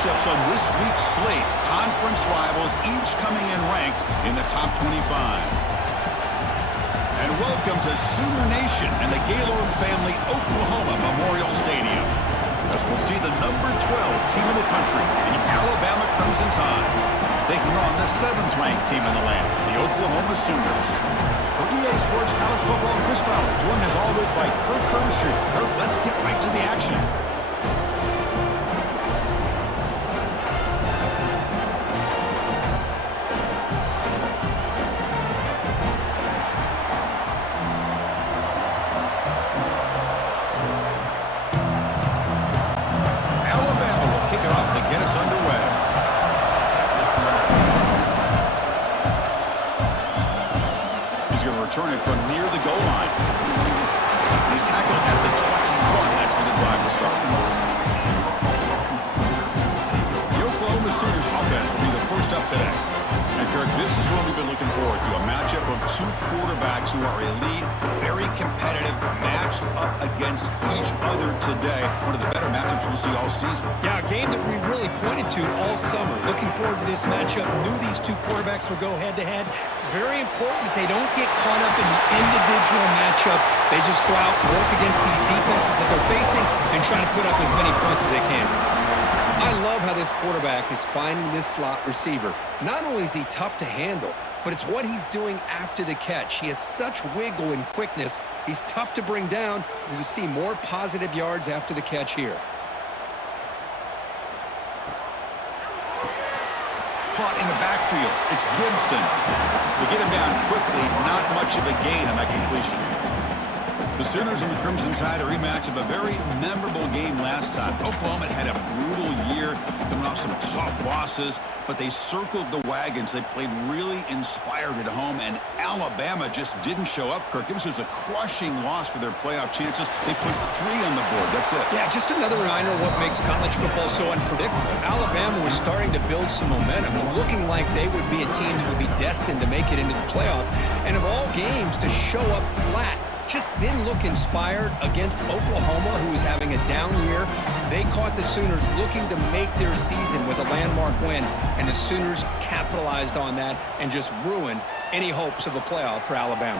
matchups on this week's slate. Conference rivals, each coming in ranked in the top 25. And welcome to Sooner Nation and the Gaylord Family Oklahoma Memorial Stadium, as we'll see the number 12 team in the country, the Alabama Crimson Tide, taking on the 7th-ranked team in the land, the Oklahoma Sooners. For EA Sports College Football, Chris Fowler, joined as always by Kirk Herbstreit. Kirk, let's get right to the action. Return it from near the goal line. He's tackled at the 21. That's where the drive will start. The Oklahoma Sooners offense will be the first up today. And Kirk, this is what we've been looking forward to, a matchup of two quarterbacks who are elite, very competitive, matched up against each other today. One of the better matchups we'll see all season. Yeah, a game that we really pointed to all summer. Looking forward to this matchup. Knew these two quarterbacks would go head-to-head. Very important that they don't get caught up in the individual matchup. They just go out and work against these defenses that they're facing and try to put up as many points as they can. I love how this quarterback is finding this slot receiver. Not only is he tough to handle, but it's what he's doing after the catch. He has such wiggle and quickness. He's tough to bring down, and you see more positive yards after the catch here. Caught in the backfield. It's Gibson. They get him down quickly. Not much of a gain on that completion. The Sooners and the Crimson Tide, a rematch of a very memorable game last time. Oklahoma had a brutal year, coming off some tough losses, but they circled the wagons. They played really inspired at home, and Alabama just didn't show up, Kirk. It was just a crushing loss for their playoff chances. They put 3 on the board. That's it. Yeah, just another reminder of what makes college football so unpredictable. Alabama was starting to build some momentum, looking like they would be a team that would be destined to make it into the playoff. And of all games, to show up flat, just didn't look inspired against Oklahoma, who was having a down year. They caught the Sooners looking to make their season with a landmark win, and the Sooners capitalized on that and just ruined any hopes of the playoff for Alabama.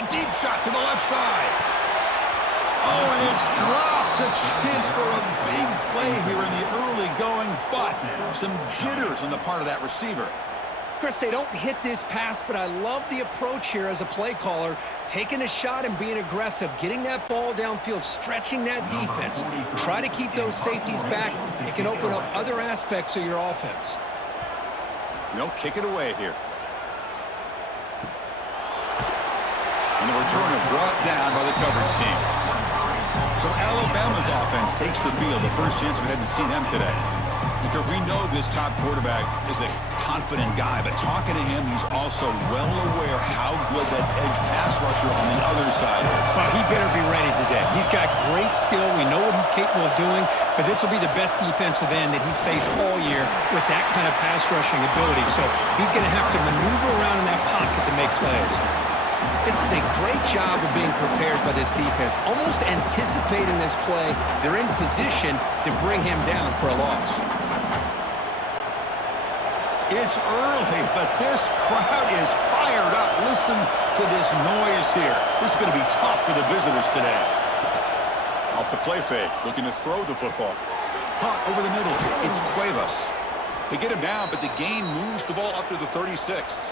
A deep shot to the left side. Oh, and it's dropped. A chance for a big play here in the early going, but some jitters on the part of that receiver. Chris, they don't hit this pass, but I love the approach here as a play caller, taking a shot and being aggressive, getting that ball downfield, stretching that defense. Try to keep those safeties back. It can open up other aspects of your offense. They'll kick it away here. And the returner brought down by the coverage team. So Alabama's offense takes the field, the first chance we had to see them today. Because we know this top quarterback is a confident guy, but talking to him, he's also well aware how good that edge pass rusher on the other side is. Well, he better be ready today. He's got great skill. We know what he's capable of doing, but this will be the best defensive end that he's faced all year with that kind of pass rushing ability. So he's going to have to maneuver around in that pocket to make plays. This is a great job of being prepared by this defense, almost anticipating this play. They're in position to bring him down for a loss. It's early, but this crowd is fired up. Listen to this noise here. This is going to be tough for the visitors today. Off the play fake, looking to throw the football. Caught over the middle. It's Cuevas. They get him down, but the gain moves the ball up to the 36.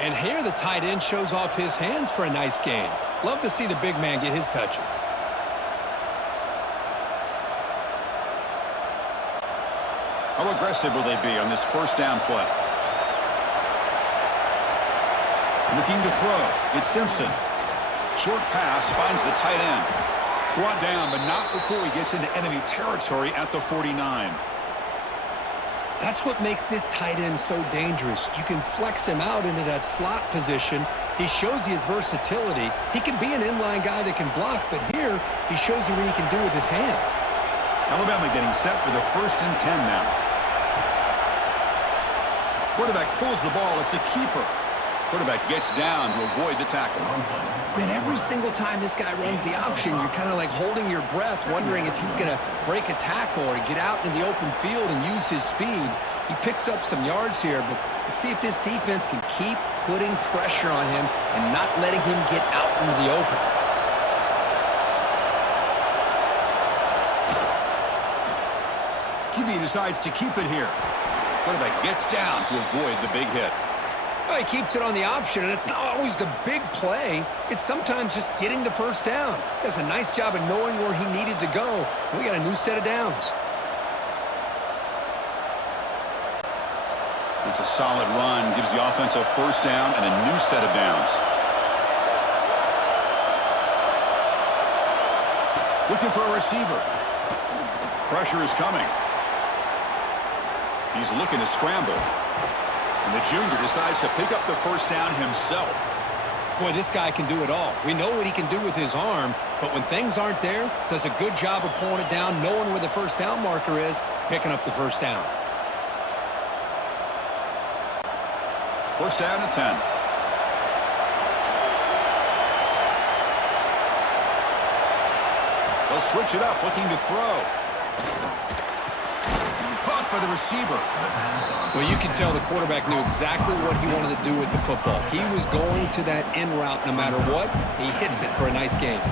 And here the tight end shows off his hands for a nice gain. Love to see the big man get his touches. How aggressive will they be on this first down play? Looking to throw. It's Simpson. Short pass finds the tight end. Brought down, but not before he gets into enemy territory at the 49. That's what makes this tight end so dangerous. You can flex him out into that slot position. He shows you his versatility. He can be an inline guy that can block, but here he shows you what he can do with his hands. Alabama getting set for the 1st and 10 now. Quarterback pulls the ball. It's a keeper. Quarterback gets down to avoid the tackle. Man, every single time this guy runs the option, you're kind of like holding your breath, wondering if he's going to break a tackle or get out in the open field and use his speed. He picks up some yards here, but let's see if this defense can keep putting pressure on him and not letting him get out into the open. QB decides to keep it here. Quarterback gets down to avoid the big hit. Well, he keeps it on the option, and it's not always the big play. It's sometimes just getting the first down. Does a nice job of knowing where he needed to go. We got a new set of downs. It's a solid run, gives the offense a first down and a new set of downs. Looking for a receiver. Pressure is coming. He's looking to scramble. And the junior decides to pick up the first down himself. Boy, this guy can do it all. We know what he can do with his arm, but when things aren't there, does a good job of pulling it down, knowing where the first down marker is, picking up the first down. First down at 10. They'll switch it up, looking to throw. Caught by the receiver. Well, you can tell the quarterback knew exactly what he wanted to do with the football. He was going to that in route no matter what. He hits it for a nice gain.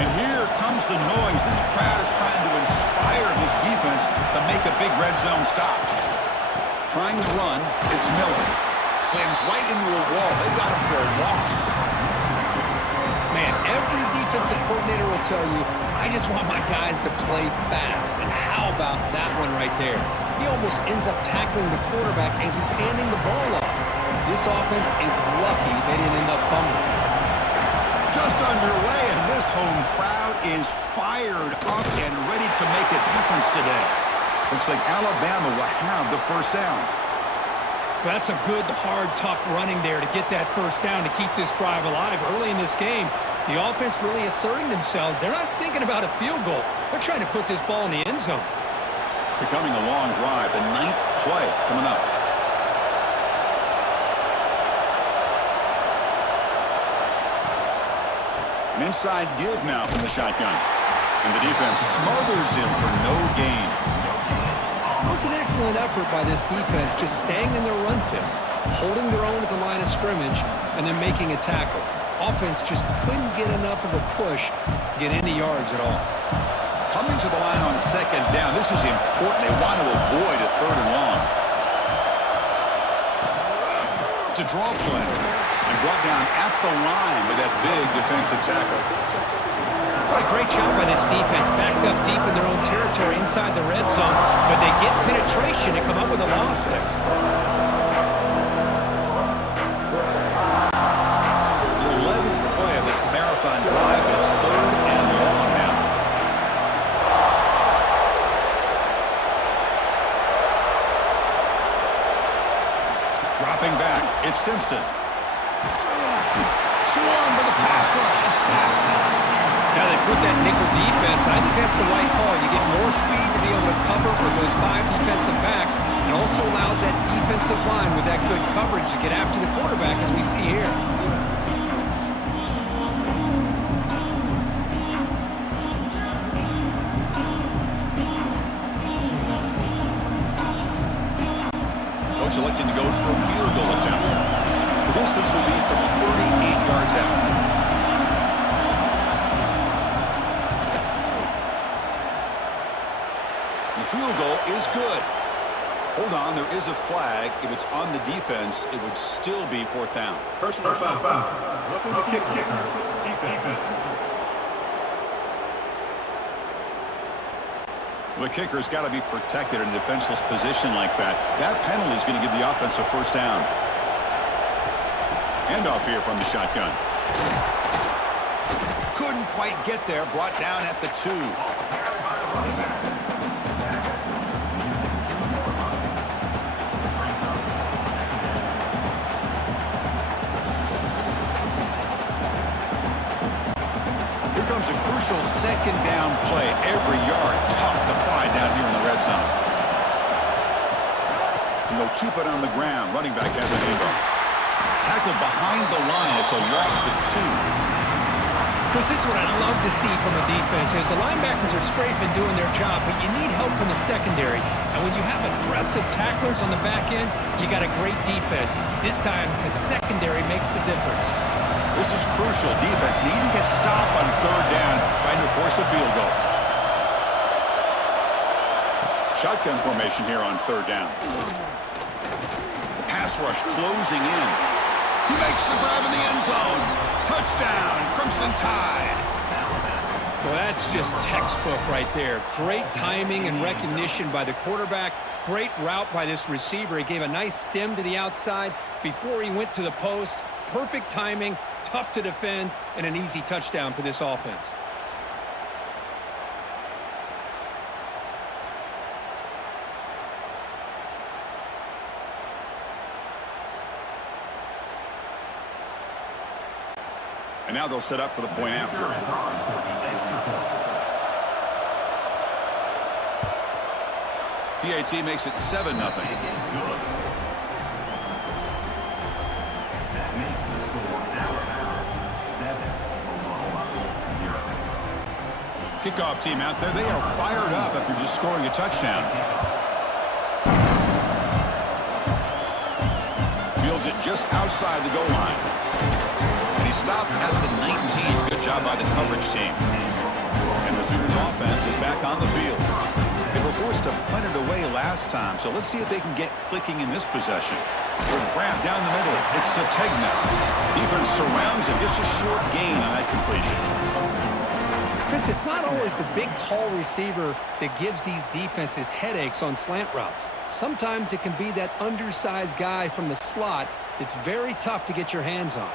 And here comes the noise. This crowd is trying to inspire this defense to make a big red zone stop. Trying to run, it's Miller. Slams right into a wall. They've got him for a loss. Man, every defensive coordinator will tell you, I just want my guys to play fast. And how about that one right there? He almost ends up tackling the quarterback as he's handing the ball off. This offense is lucky they didn't end up fumbling. Just underway, and this home crowd is fired up and ready to make a difference today. Looks like Alabama will have the first down. That's a good, hard, tough running there to get that first down to keep this drive alive. Early in this game, the offense really asserting themselves. They're not thinking about a field goal. They're trying to put this ball in the end zone. Becoming a long drive, the 9th play coming up. An inside give now from the shotgun. And the defense smothers him for no gain. It was an excellent effort by this defense, just staying in their run fits, holding their own at the line of scrimmage, and then making a tackle. Offense just couldn't get enough of a push to get any yards at all. Coming to the line on second down, this is important. They want to avoid a third and long. It's a draw play. And brought down at the line with that big defensive tackle. What a great job by this defense. Backed up deep in their own territory inside the red zone, but they get penetration to come up with a loss there. The 11th play of this marathon drive, but it's third and long now. Dropping back, it's Simpson. Swarmed by the pass rush, a sack. Now they put that nickel defense, and I think that's the right call. You get more speed to be able to cover for those 5 defensive backs, and also allows that defensive line with that good coverage to get after the quarterback, as we see here. Coach electing to go for a field goal attempt. The distance will be from 38 yards out. Field goal is good. Hold on, there is a flag. If it's on the defense, it would still be 4th down. Personal foul. Roughing the kicker. Defense. The kicker's got to be protected in a defenseless position like that. That penalty is going to give the offense a first down. Handoff here from the shotgun. Couldn't quite get there. Brought down at the 2. It's a crucial second down play. Every yard tough to find out here in the red zone. And they'll keep it on the ground. Running back has a handoff. Tackled behind the line. It's a loss of 2. Chris, this is what I love to see from a defense is the linebackers are scraping, doing their job, but you need help from the secondary. And when you have aggressive tacklers on the back end, you got a great defense. This time, the secondary makes the difference. This is crucial. Defense needing a stop on third down, trying to force a field goal. Shotgun formation here on third down. Pass rush closing in. He makes the grab in the end zone. Touchdown, Crimson Tide. Well, that's just textbook right there. Great timing and recognition by the quarterback. Great route by this receiver. He gave a nice stem to the outside before he went to the post. Perfect timing, tough to defend, and an easy touchdown for this offense. And now they'll set up for the point after. PAT makes it 7-0. Kickoff team out there. They are fired up after just scoring a touchdown. Fields it just outside the goal line. And he stopped at the 19. Good job by the coverage team. And the Sooners offense is back on the field. They were forced to punt it away last time, so let's see if they can get clicking in this possession. They're wrapped down the middle. It's Sategna. Defense surrounds him. Just a short gain on that completion. Chris, it's not always the big, tall receiver that gives these defenses headaches on slant routes. Sometimes it can be that undersized guy from the slot that's very tough to get your hands on.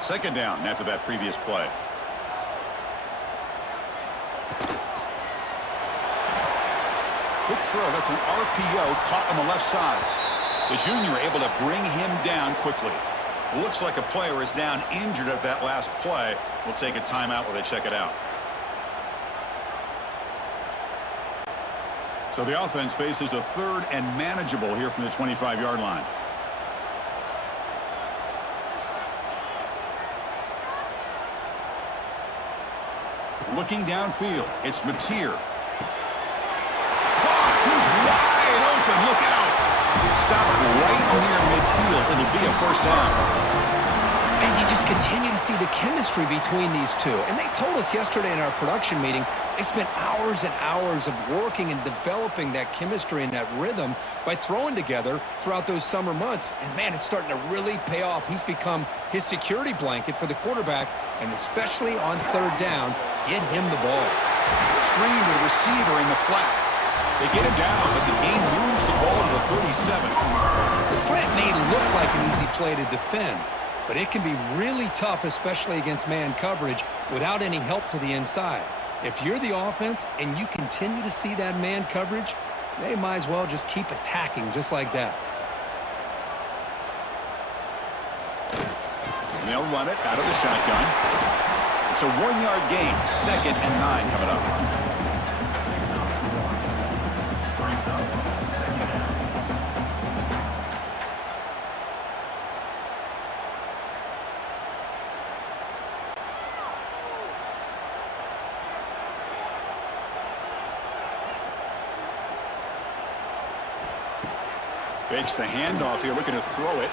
Second down after that previous play. Quick throw. That's an RPO caught on the left side. The junior able to bring him down quickly. Looks like a player is down injured at that last play. We'll take a timeout while they check it out. So the offense faces a third and manageable here from the 25-yard line. Looking downfield, it's Mateer. He's wide open. Look out. Stop right near midfield. It'll be a first down. And you just continue to see the chemistry between these two. And they told us yesterday in our production meeting, they spent hours and hours of working and developing that chemistry and that rhythm by throwing together throughout those summer months. And, man, it's starting to really pay off. He's become his security blanket for the quarterback, and especially on third down, get him the ball. Screen to the receiver in the flat. They get him down, but the gain moves the ball to the 37. The slant may look like an easy play to defend, but it can be really tough, especially against man coverage, without any help to the inside. If you're the offense and you continue to see that man coverage, they might as well just keep attacking just like that. They'll run it out of the shotgun. It's a 1-yard gain. 2nd and 9 coming up. Fakes the handoff here, looking to throw it.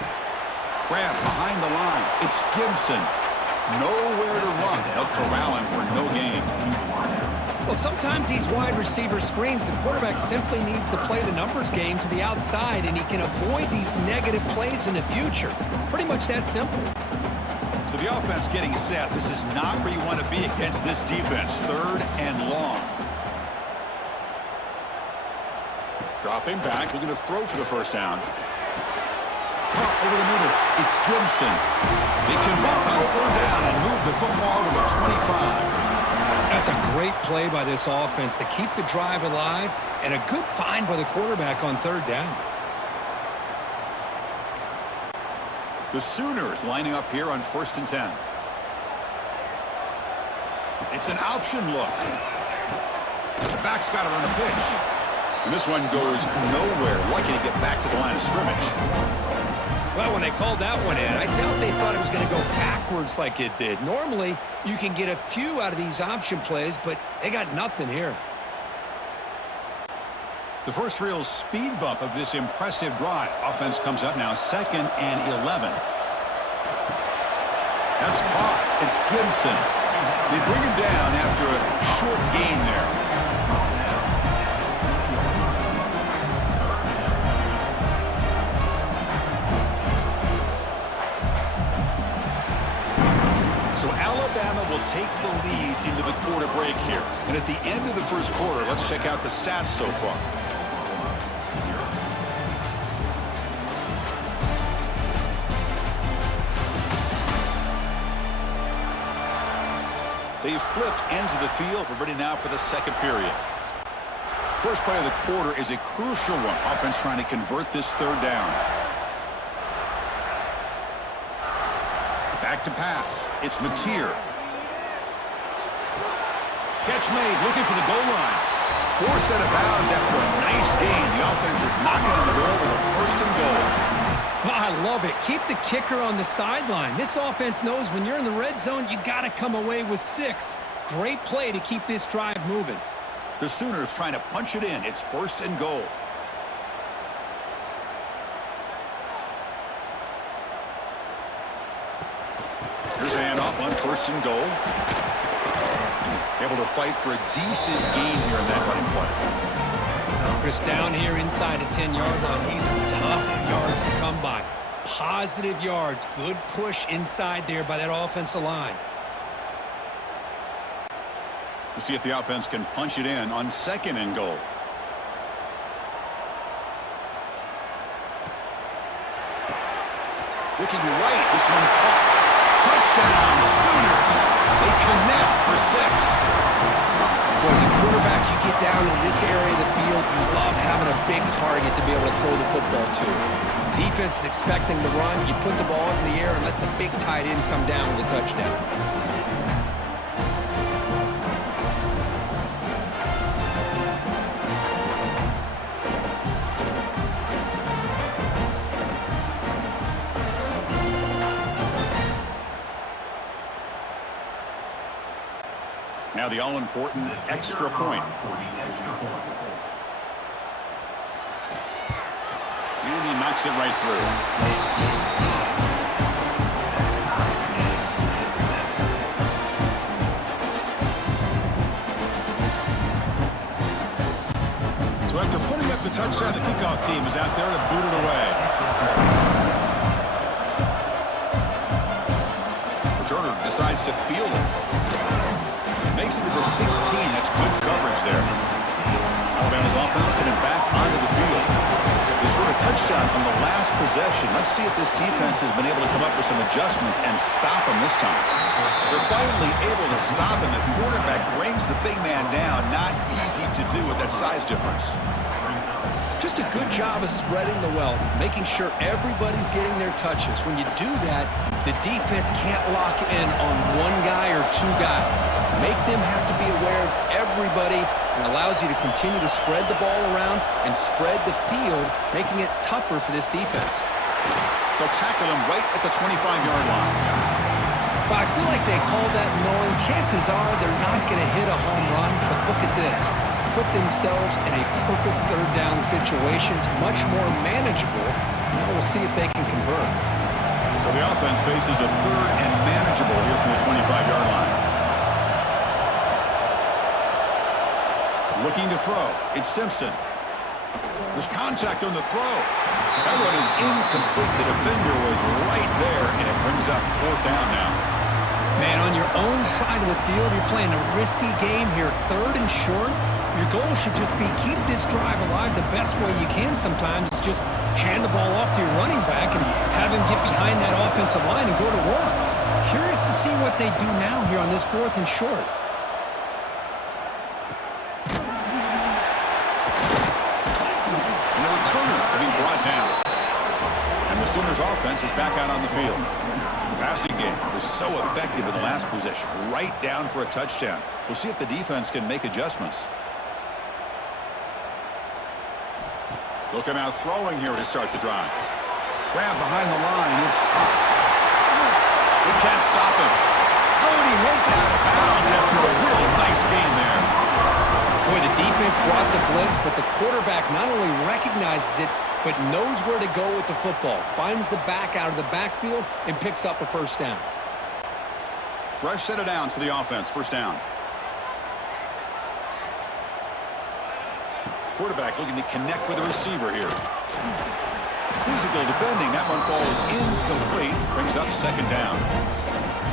Grab behind the line. It's Gibson. Nowhere to run. They'll corral him for no gain. Well, sometimes these wide receiver screens, the quarterback simply needs to play the numbers game to the outside, and he can avoid these negative plays in the future. Pretty much that simple. So the offense getting set. This is not where you want to be against this defense. 3rd and long. Dropping back, looking to throw for the first down. Over the middle, it's Gibson. They convert on 3rd down and move the football to the 25. That's a great play by this offense to keep the drive alive, and a good find by the quarterback on 3rd down. The Sooners lining up here on 1st and 10. It's an option look. The back's got it on the pitch. And this one goes nowhere. Lucky to get back to the line of scrimmage. Well, when they called that one in, I doubt they thought it was going to go backwards like it did. Normally, you can get a few out of these option plays, but they got nothing here. The first real speed bump of this impressive drive. Offense comes up now 2nd and 11. That's caught. It's Gibson. They bring him down after a short gain there. So Alabama will take the lead into the quarter break here. And at the end of the first quarter, let's check out the stats so far. They've flipped ends of the field. We're ready now for the second period. First play of the quarter is a crucial one. Offense trying to convert this third down. Back to pass. It's Mateer. Catch made, looking for the goal line. Forced out of bounds after a nice gain. The offense is knocking on the door with a 1st and goal. I love it. Keep the kicker on the sideline. This offense knows when you're in the red zone, you got to come away with 6. Great play to keep this drive moving. The Sooners trying to punch it in. It's 1st and goal. Here's a handoff on 1st and goal. Able to fight for a decent gain here in that running play. Chris, down here inside the 10-yard line, these are tough yards to come by. Positive yards. Good push inside there by that offensive line. We'll see if the offense can punch it in on 2nd and goal. Looking right. This one caught. Touchdown, Sooners. They connect for 6. Well, as a quarterback, you get down in this area of the field, you love having a big target to be able to throw the football to. Defense is expecting the run. You put the ball in the air and let the big tight end come down with a touchdown. Now the all-important extra point. And he knocks it right through. So after putting up the touchdown, the kickoff team is out there to boot it away. Returner decides to field it. Makes it to the 16. That's good coverage there. Alabama's offense getting back onto the field. They scored a touchdown on the last possession. Let's see if this defense has been able to come up with some adjustments and stop them this time. They're finally able to stop him. The quarterback brings the big man down. Not easy to do with that size difference. Just a good job of spreading the wealth, making sure everybody's getting their touches. When you do that, the defense can't lock in on one guy or 2 guys. Make them have to be aware of everybody, and allows you to continue to spread the ball around and spread the field, making it tougher for this defense. They'll tackle him right at the 25-yard line. But I feel like they called that knowing chances are they're not going to hit a home run, but look at this. Put themselves in a perfect 3rd down situation. It's much more manageable. Now we'll see if they can convert. So the offense faces a 3rd and manageable here from the 25-yard line. Looking to throw. It's Simpson. There's contact on the throw. That one is incomplete. The defender was right there, and it brings up 4th down now. Man, on your own side of the field, you're playing a risky game here. 3rd and short. Your goal should just be keep this drive alive the best way you can sometimes. Just hand the ball off to your running back and have him get behind that offensive line and go to work. Curious to see what they do now here on this 4th and short. And the returner being brought down. And the Sooners offense is back out on the field. The passing game was so effective in the last possession, right down for a touchdown. We'll see if the defense can make adjustments. Looking out throwing here to start the drive. Grab behind the line. It's stopped. We can't stop him. Oh, and he heads out of bounds after a really nice game there. Boy, the defense brought the blitz, but the quarterback not only recognizes it, but knows where to go with the football. Finds the back out of the backfield and picks up a first down. Fresh set of downs for the offense. First down. Quarterback looking to connect with the receiver here. Physical defending. That one falls incomplete. Brings up second down.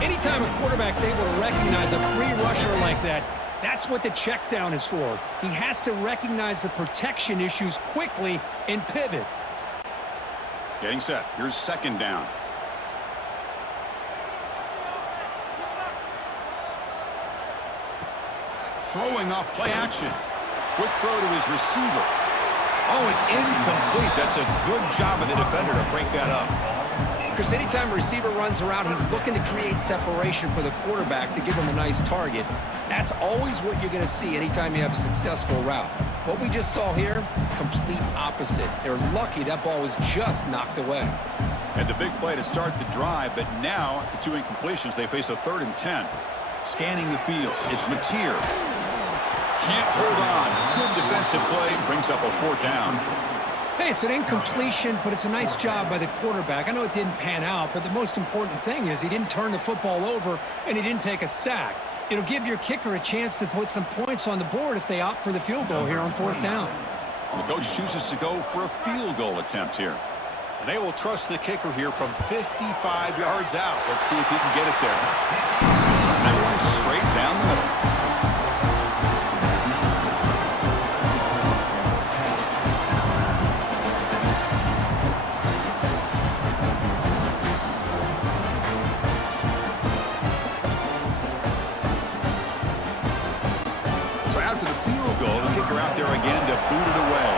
Anytime a quarterback's able to recognize a free rusher like that, that's what the check down is for. He has to recognize the protection issues quickly and pivot. Getting set. Here's second down. Throwing off play action. Quick throw to his receiver. Oh, it's incomplete. That's a good job of the defender to break that up. Chris, anytime a receiver runs around, he's looking to create separation for the quarterback to give him a nice target. That's always what you're going to see anytime you have a successful route. What we just saw here, complete opposite. They're lucky that ball was just knocked away. And the big play to start the drive, but now, the two incompletions, they face a 3rd and 10. Scanning the field, it's Mateer. Can't hold on. Good defensive play, brings up a 4th down. Hey, it's an incompletion, but it's a nice job by the quarterback. I know it didn't pan out, but the most important thing is he didn't turn the football over and he didn't take a sack. It'll give your kicker a chance to put some points on the board if they opt for the field goal here on 4th down. The coach chooses to go for a field goal attempt here. And they will trust the kicker here from 55 yards out. Let's see if he can get it there. That one straight down the middle. Out there again to boot it away.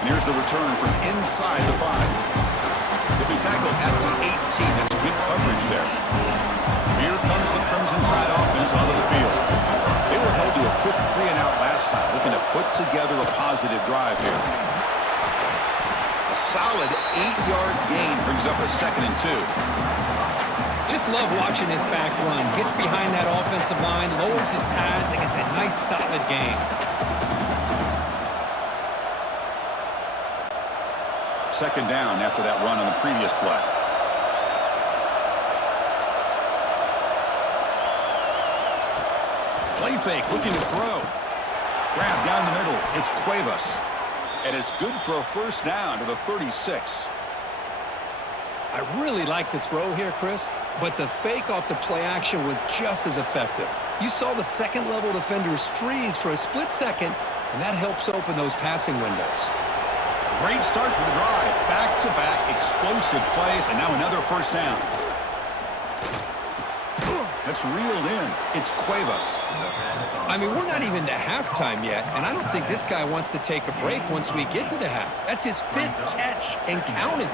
And here's the return from inside the 5. They'll be tackled at the 18. That's good coverage there. Here comes the Crimson Tide offense onto the field. They were held to a quick 3-and-out last time, looking to put together a positive drive here. A solid 8-yard gain brings up a 2nd and 2. Just love watching this back run. Gets behind that offensive line, lowers his pads, and gets a nice solid gain. Second down after that run on the previous play. Play fake, looking to throw. Grab down the middle. It's Cuevas. And it's good for a first down to the 36. I really like the throw here, Chris, but the fake off the play action was just as effective. You saw the second-level defenders freeze for a split second, and that helps open those passing windows. Great start for the drive. Back-to-back explosive plays, and now another first down. That's reeled in. It's Cuevas. I mean, we're not even to halftime yet, and I don't think this guy wants to take a break once we get to the half. That's his 5th catch and counting.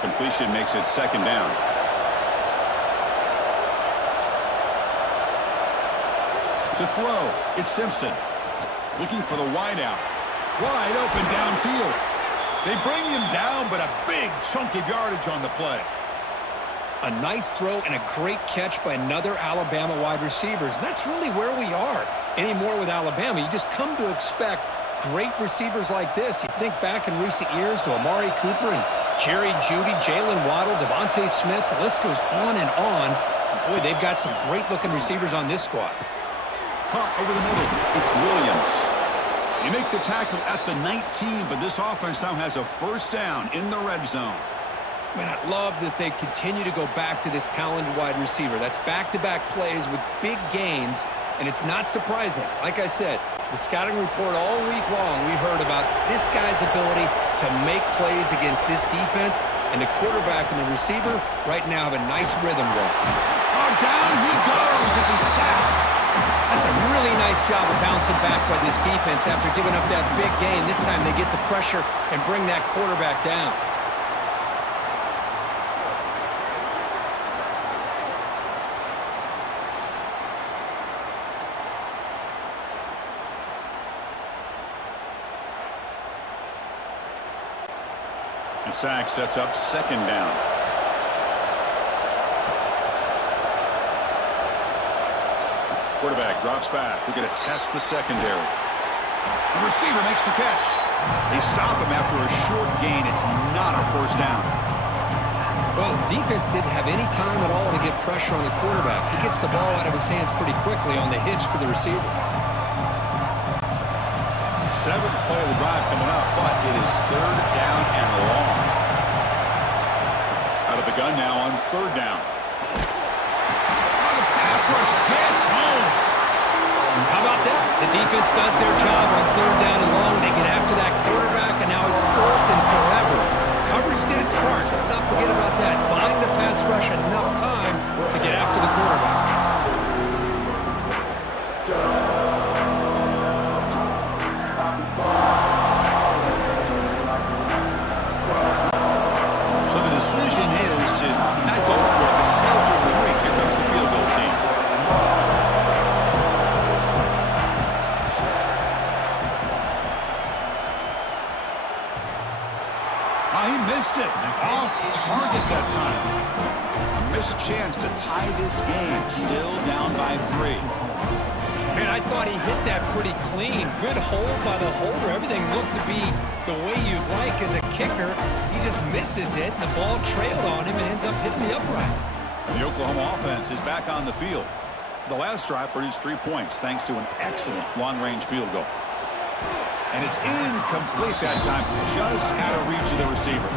Completion makes it second down. To throw, it's Simpson. Looking for the wideout. Wide open downfield. They bring him down, but a big chunk of yardage on the play. A nice throw and a great catch by another Alabama wide receivers. And that's really where we are anymore with Alabama. You just come to expect great receivers like this. You think back in recent years to Amari Cooper and Jerry Jeudy, Jalen Waddle, Devontae Smith. The list goes on and on. And boy, they've got some great-looking receivers on this squad. Caught over the middle. It's Williams. You make the tackle at the 19, but this offense now has a first down in the red zone. Man, I love that they continue to go back to this talented wide receiver. That's back-to-back plays with big gains, and it's not surprising. Like I said, the scouting report all week long, we heard about this guy's ability to make plays against this defense, and the quarterback and the receiver right now have a nice rhythm going. Oh, down he goes. It's a sack. That's a really nice job of bouncing back by this defense after giving up that big gain. This time they get the pressure and bring that quarterback down. The sack sets up second down. Quarterback drops back. We're going to test the secondary. The receiver makes the catch. They stop him after a short gain. It's not a first down. Well, the defense didn't have any time at all to get pressure on the quarterback. He gets the ball out of his hands pretty quickly on the hitch to the receiver. Seventh play of the drive coming up, but it is third down and long. Out of the gun now on third down. Oh, the pass rush gets home. How about that? The defense does their job on third down and long. They get after that quarterback, and now it's fourth and forever. Coverage did its part. Let's not forget about that. Buying the pass rush enough time to get after the quarterback. So the decision is to not go for it, but settle for three. Here comes the field goal team. He missed it. Off target that time. A missed chance to tie this game. Still down by 3. Man, I thought he hit that pretty clean. Good hold by the holder. Everything looked to be the way you'd like as a kicker. He just misses it, and the ball trailed on him and ends up hitting the upright. The Oklahoma offense is back on the field. The last drive produced 3 points thanks to an excellent long-range field goal. And it's incomplete that time, just out of reach of the receiver.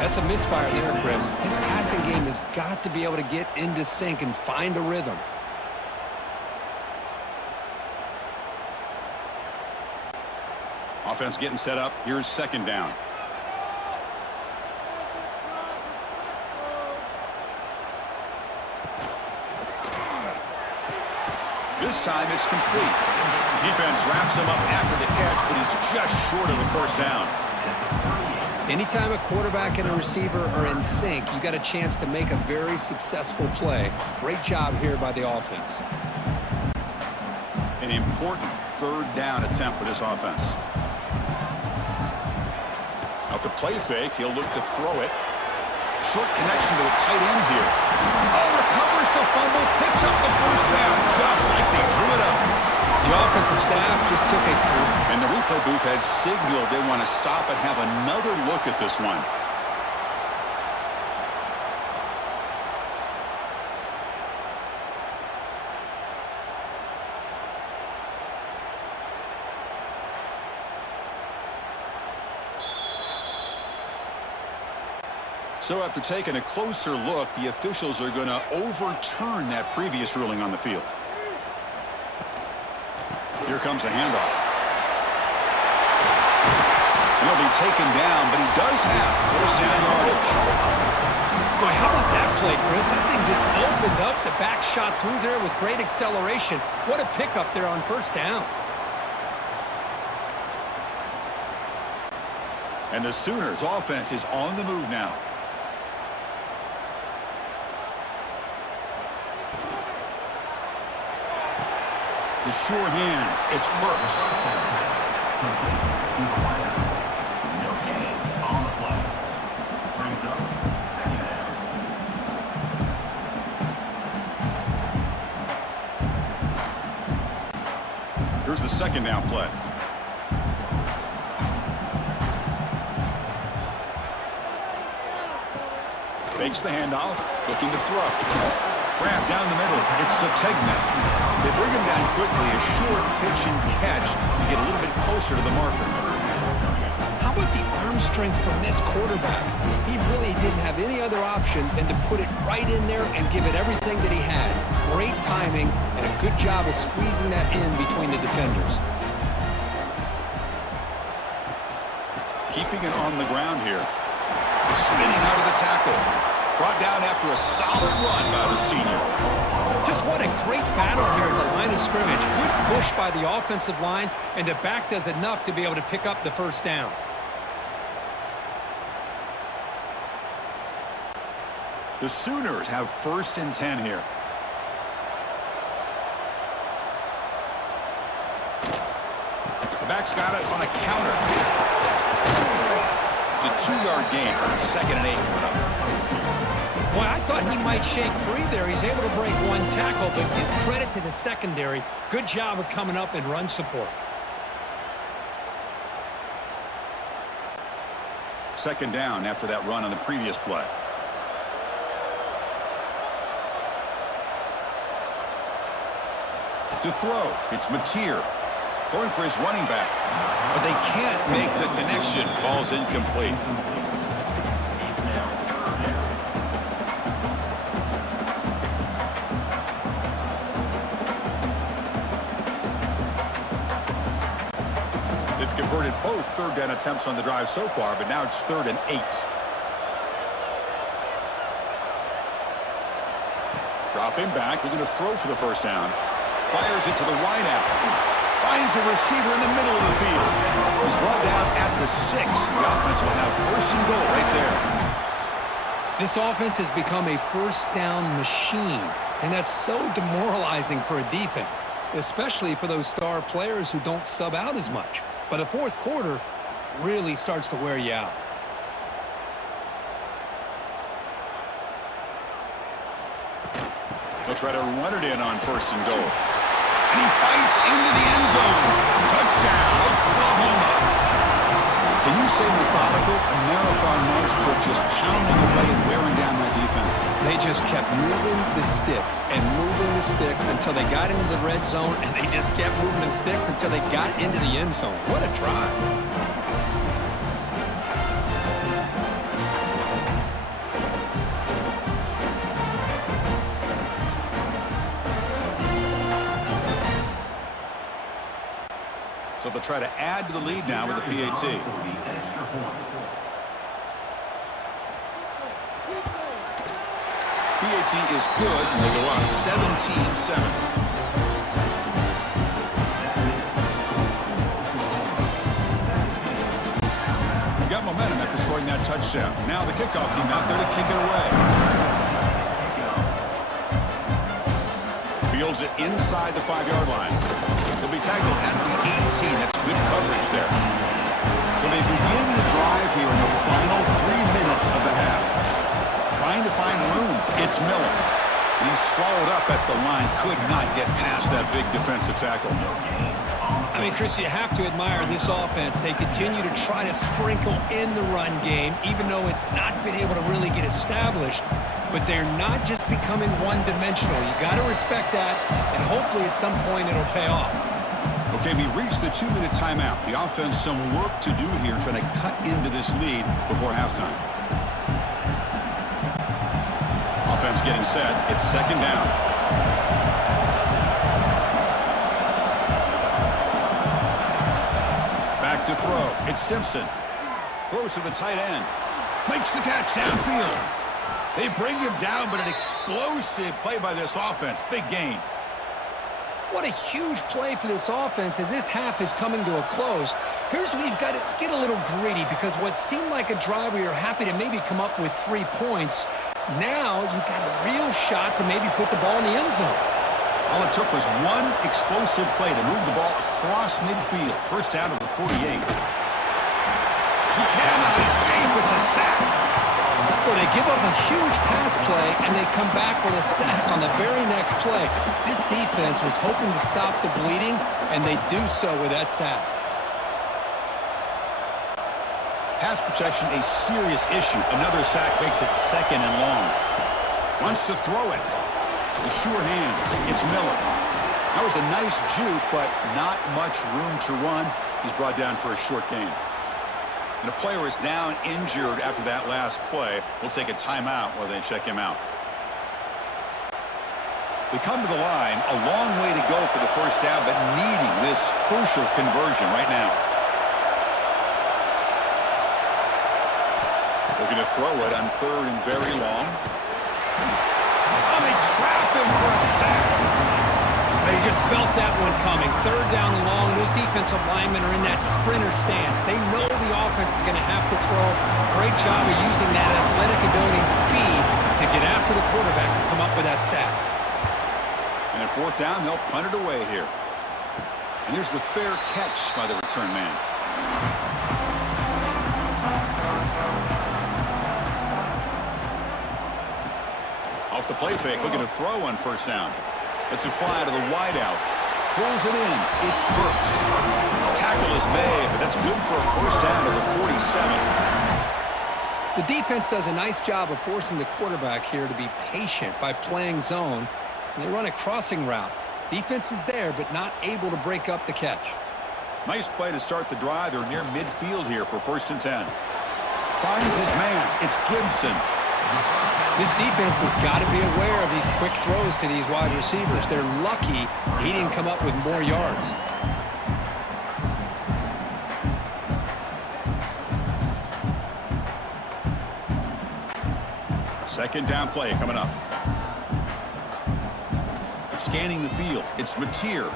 That's a misfire there, Chris. This passing game has got to be able to get into sync and find a rhythm. Offense getting set up. Here's second down. This time it's complete. Defense wraps him up after the catch, but he's just short of a first down. Anytime a quarterback and a receiver are in sync, you got a chance to make a very successful play. Great job here by the offense. An important third down attempt for this offense. Off the play fake, he'll look to throw it. Short connection to the tight end here. Oh, recovers the fumble, picks up the first down, just like they drew it up. The offensive staff just took a... And the replay booth has signaled they want to stop and have another look at this one. So after taking a closer look, the officials are going to overturn that previous ruling on the field. Here comes a handoff. He'll be taken down, but he does have first down yardage. Boy, how about that play, Chris? That thing just opened up. The back shot through there with great acceleration. What a pickup there on first down. And the Sooners' offense is on the move now. The sure hands, it's Burks. Here's the second down play. Fakes the handoff, looking to throw. Grab down the middle, it's Sategna. They bring him down quickly, a short pitch and catch to get a little bit closer to the marker. How about the arm strength from this quarterback? He really didn't have any other option than to put it right in there and give it everything that he had. Great timing and a good job of squeezing that in between the defenders. Keeping it on the ground here. Spinning out of the tackle. Brought down after a solid run by the senior. Just what a great battle here at the line of scrimmage. Good push by the offensive line, and the back does enough to be able to pick up the first down. The Sooners have 1st and 10 here. The back's got it on a counter. It's a 2-yard gain. 2nd and 8 coming up. Boy, I thought he might shake free there. He's able to break one tackle, but give credit to the secondary. Good job of coming up and run support. 2nd down after that run on the previous play. To throw, it's Mateer. Throwing for his running back. But they can't make the connection. Ball's incomplete. They've converted both 3rd down attempts on the drive so far, but now it's 3rd and 8. Dropping back. They're going to throw for the first down. Fires it to the wideout. Finds a receiver in the middle of the field. He's brought down at the 6. The offense will have 1st and goal right there. This offense has become a first down machine, and that's so demoralizing for a defense, especially for those star players who don't sub out as much. But the 4th quarter really starts to wear you out. They'll try to run it in on 1st and goal. And he fights into the end zone. Touchdown, Oklahoma. Can you say methodical? A marathon march coach just pounding away and wearing down that defense. They just kept moving the sticks and moving the sticks until they got into the red zone, and they just kept moving the sticks until they got into the end zone. What a drive. So they'll try to add to the lead now with the PAT. PAT is good, and they go up 17-7. Got momentum after scoring that touchdown. Now the kickoff team out there to kick it away. Fields it inside the 5-yard line. He'll be tackled at the 18. That's good coverage there. So they begin the drive here in the final 3 minutes of the half. Trying to find room. It's Miller. He's swallowed up at the line. Could not get past that big defensive tackle. I mean, Chris, you have to admire this offense. They continue to try to sprinkle in the run game, even though it's not been able to really get established. But they're not just becoming one-dimensional. You got to respect that, and hopefully at some point it'll pay off. Okay, we reached the 2-minute timeout. The offense some work to do here, trying to cut into this lead before halftime. Offense getting set. It's 2nd down. Back to throw. It's Simpson. Throws to the tight end. Makes the catch downfield. They bring him down, but an explosive play by this offense. Big gain. What a huge play for this offense as this half is coming to a close. Here's where you've got to get a little greedy, because what seemed like a drive where you're happy to maybe come up with 3 points, now you've got a real shot to maybe put the ball in the end zone. All it took was one explosive play to move the ball across midfield. First down to the 48. He cannot escape. It's a sack. Well, they give up a huge pass play, and they come back with a sack on the very next play. This defense was hoping to stop the bleeding, and they do so with that sack. Pass protection, a serious issue. Another sack makes it 2nd and long. Wants to throw it. The sure hands. It's Miller. That was a nice juke, but not much room to run. He's brought down for a short gain. And a player is down injured after that last play. We'll take a timeout while they check him out. They come to the line, a long way to go for the first down, but needing this crucial conversion right now. Looking to throw it on 3rd and very long. Oh, they trap him for a sack. They You just felt that one coming. Third down and long. Those defensive linemen are in that sprinter stance. They know the offense is going to have to throw. Great job of using that athletic ability and speed to get after the quarterback to come up with that sack. And at fourth down, they'll punt it away here. And here's the fair catch by the return man. Off the play fake, looking to throw on first down. It's a fly to the wideout. Pulls it in. It's Brooks. Tackle is made, but that's good for a first down to the 47. The defense does a nice job of forcing the quarterback here to be patient by playing zone. And they run a crossing route. Defense is there, but not able to break up the catch. Nice play to start the drive. They're near midfield here for first and 10. Finds his man. It's Gibson. This defense has got to be aware of these quick throws to these wide receivers. They're lucky he didn't come up with more yards. Second down play coming up. Scanning the field. It's Mateer.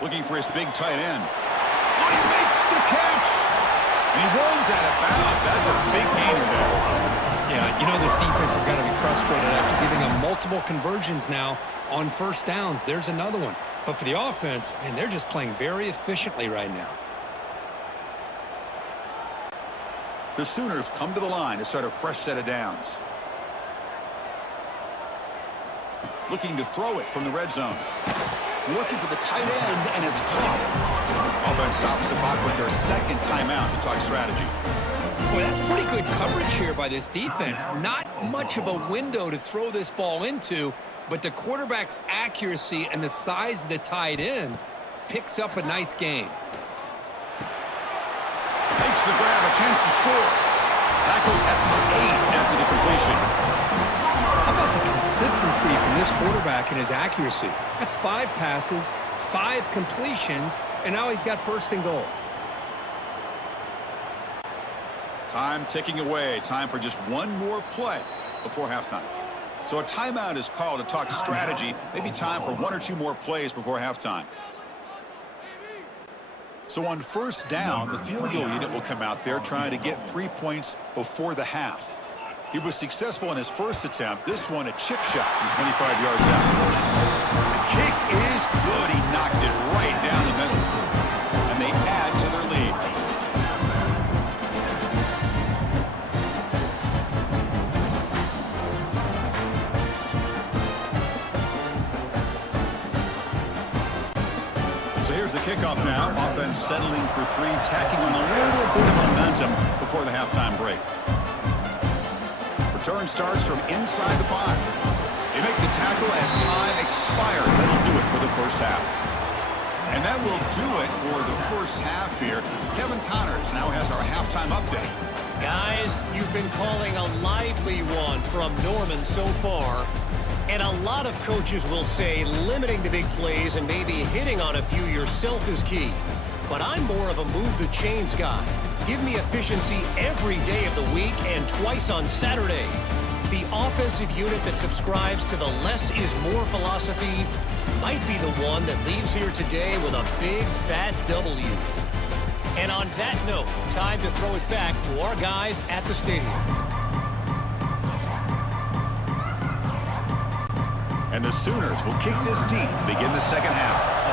Looking for his big tight end. Oh, he makes the catch! And he runs out of bounds. That's a big gainer there. Yeah, you know this defense has got to be frustrated after giving them multiple conversions now on first downs. There's another one. But for the offense, man, they're just playing very efficiently right now. The Sooners come to the line to start a fresh set of downs. Looking to throw it from the red zone. Looking for the tight end, and it's caught. Offense stops the clock with their second timeout to talk strategy. Boy, that's pretty good coverage here by this defense. Not much of a window to throw this ball into, but the quarterback's accuracy and the size of the tight end picks up a nice game. Takes the grab, a chance to score. Tackled at the 8 after the completion. How about the consistency from this quarterback and his accuracy? That's 5 passes, 5 completions, and now he's got first and goal. Time ticking away. Time for just one more play before halftime. So a timeout is called to talk strategy. Maybe time for 1 or 2 more plays before halftime. So on first down, the field goal unit will come out there trying to get 3 points before the half. He was successful in his first attempt. This one, a chip shot from 25 yards out. The kick is good. He knocked it right down the middle. And they add to their lead. So here's the kickoff now. Offense settling for 3, tacking on a little bit of momentum before the halftime break. Return starts from inside the 5. They make the tackle as time expires. That'll do it for the first half. And that will do it for the first half here. Kevin Connors now has our halftime update. Guys, you've been calling a lively one from Norman so far. And a lot of coaches will say limiting the big plays and maybe hitting on a few yourself is key. But I'm more of a move the chains guy. Give me efficiency every day of the week and twice on Saturday. The offensive unit that subscribes to the less is more philosophy might be the one that leaves here today with a big fat W. And on that note, time to throw it back to our guys at the stadium. And the Sooners will kick this deep to begin the second half.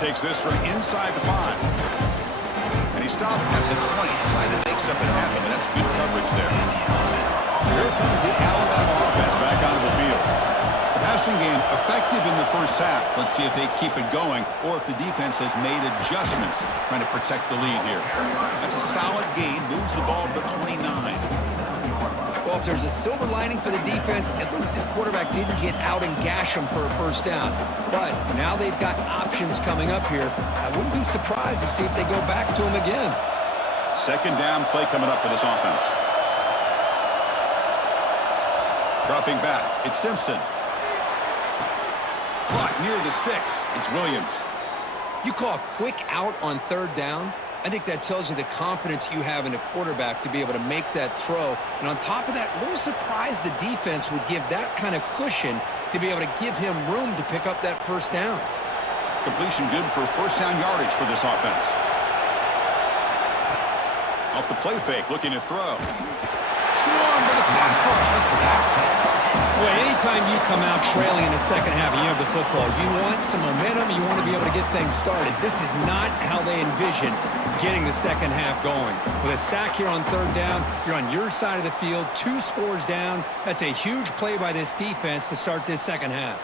Takes this from inside the 5. And he stopped at the 20, trying to make something happen, but that's good coverage there. Here comes the Alabama offense back onto the field. The passing game effective in the first half. Let's see if they keep it going or if the defense has made adjustments trying to protect the lead here. That's a solid gain, moves the ball to the 29. Well, if there's a silver lining for the defense, at least this quarterback didn't get out and gash him for a first down. But now they've got options coming up here. I wouldn't be surprised to see if they go back to him again. Second down play coming up for this offense. Dropping back, it's Simpson. Clock near the sticks, it's Williams. You call a quick out on third down? I think that tells you the confidence you have in the quarterback to be able to make that throw. And on top of that, a little surprised the defense would give that kind of cushion to be able to give him room to pick up that first down. Completion good for first down yardage for this offense. Off the play fake, looking to throw. Swarmed by the pass rush, a sack. Well, anytime you come out trailing in the second half and you have the football, you want some momentum, you want to be able to get things started. This is not how they envision getting the second half going. With a sack here on third down, you're on your side of the field, 2 scores down. That's a huge play by this defense to start this second half.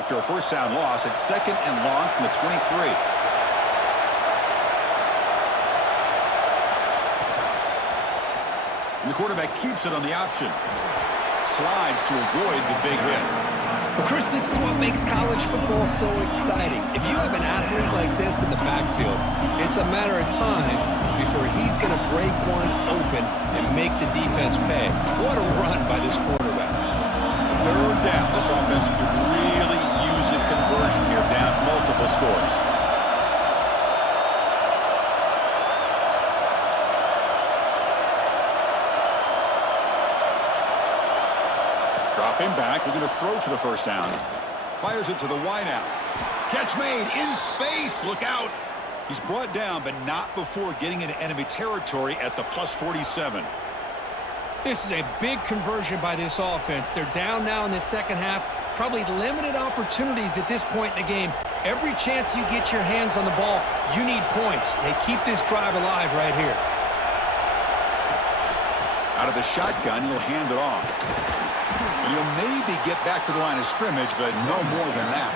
After a first down loss, it's second and long from the 23. And the quarterback keeps it on the option. Slides to avoid the big hit. Well, Chris, this is what makes college football so exciting. If you have an athlete like this in the backfield, it's a matter of time before he's going to break one open and make the defense pay. What a run by this quarterback. Third down. This offense could really use a conversion here, down multiple scores. Dropping back, looking to throw for the first down. Fires it to the wideout. Catch made in space. Look out. He's brought down, but not before getting into enemy territory at the +47. This is a big conversion by this offense. They're down now in the second half. Probably limited opportunities at this point in the game. Every chance you get your hands on the ball, you need points. They keep this drive alive right here. Out of the shotgun, he'll hand it off. And he'll maybe get back to the line of scrimmage, but no more than that.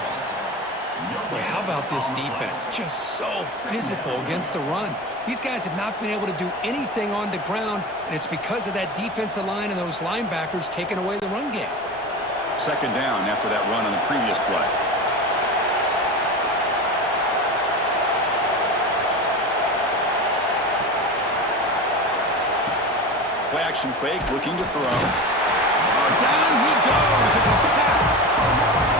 Boy, how about this defense? Just so physical against the run. These guys have not been able to do anything on the ground, and it's because of that defensive line and those linebackers taking away the run game. Second down after that run on the previous play. Play action fake, looking to throw. Down he goes. It's a sack.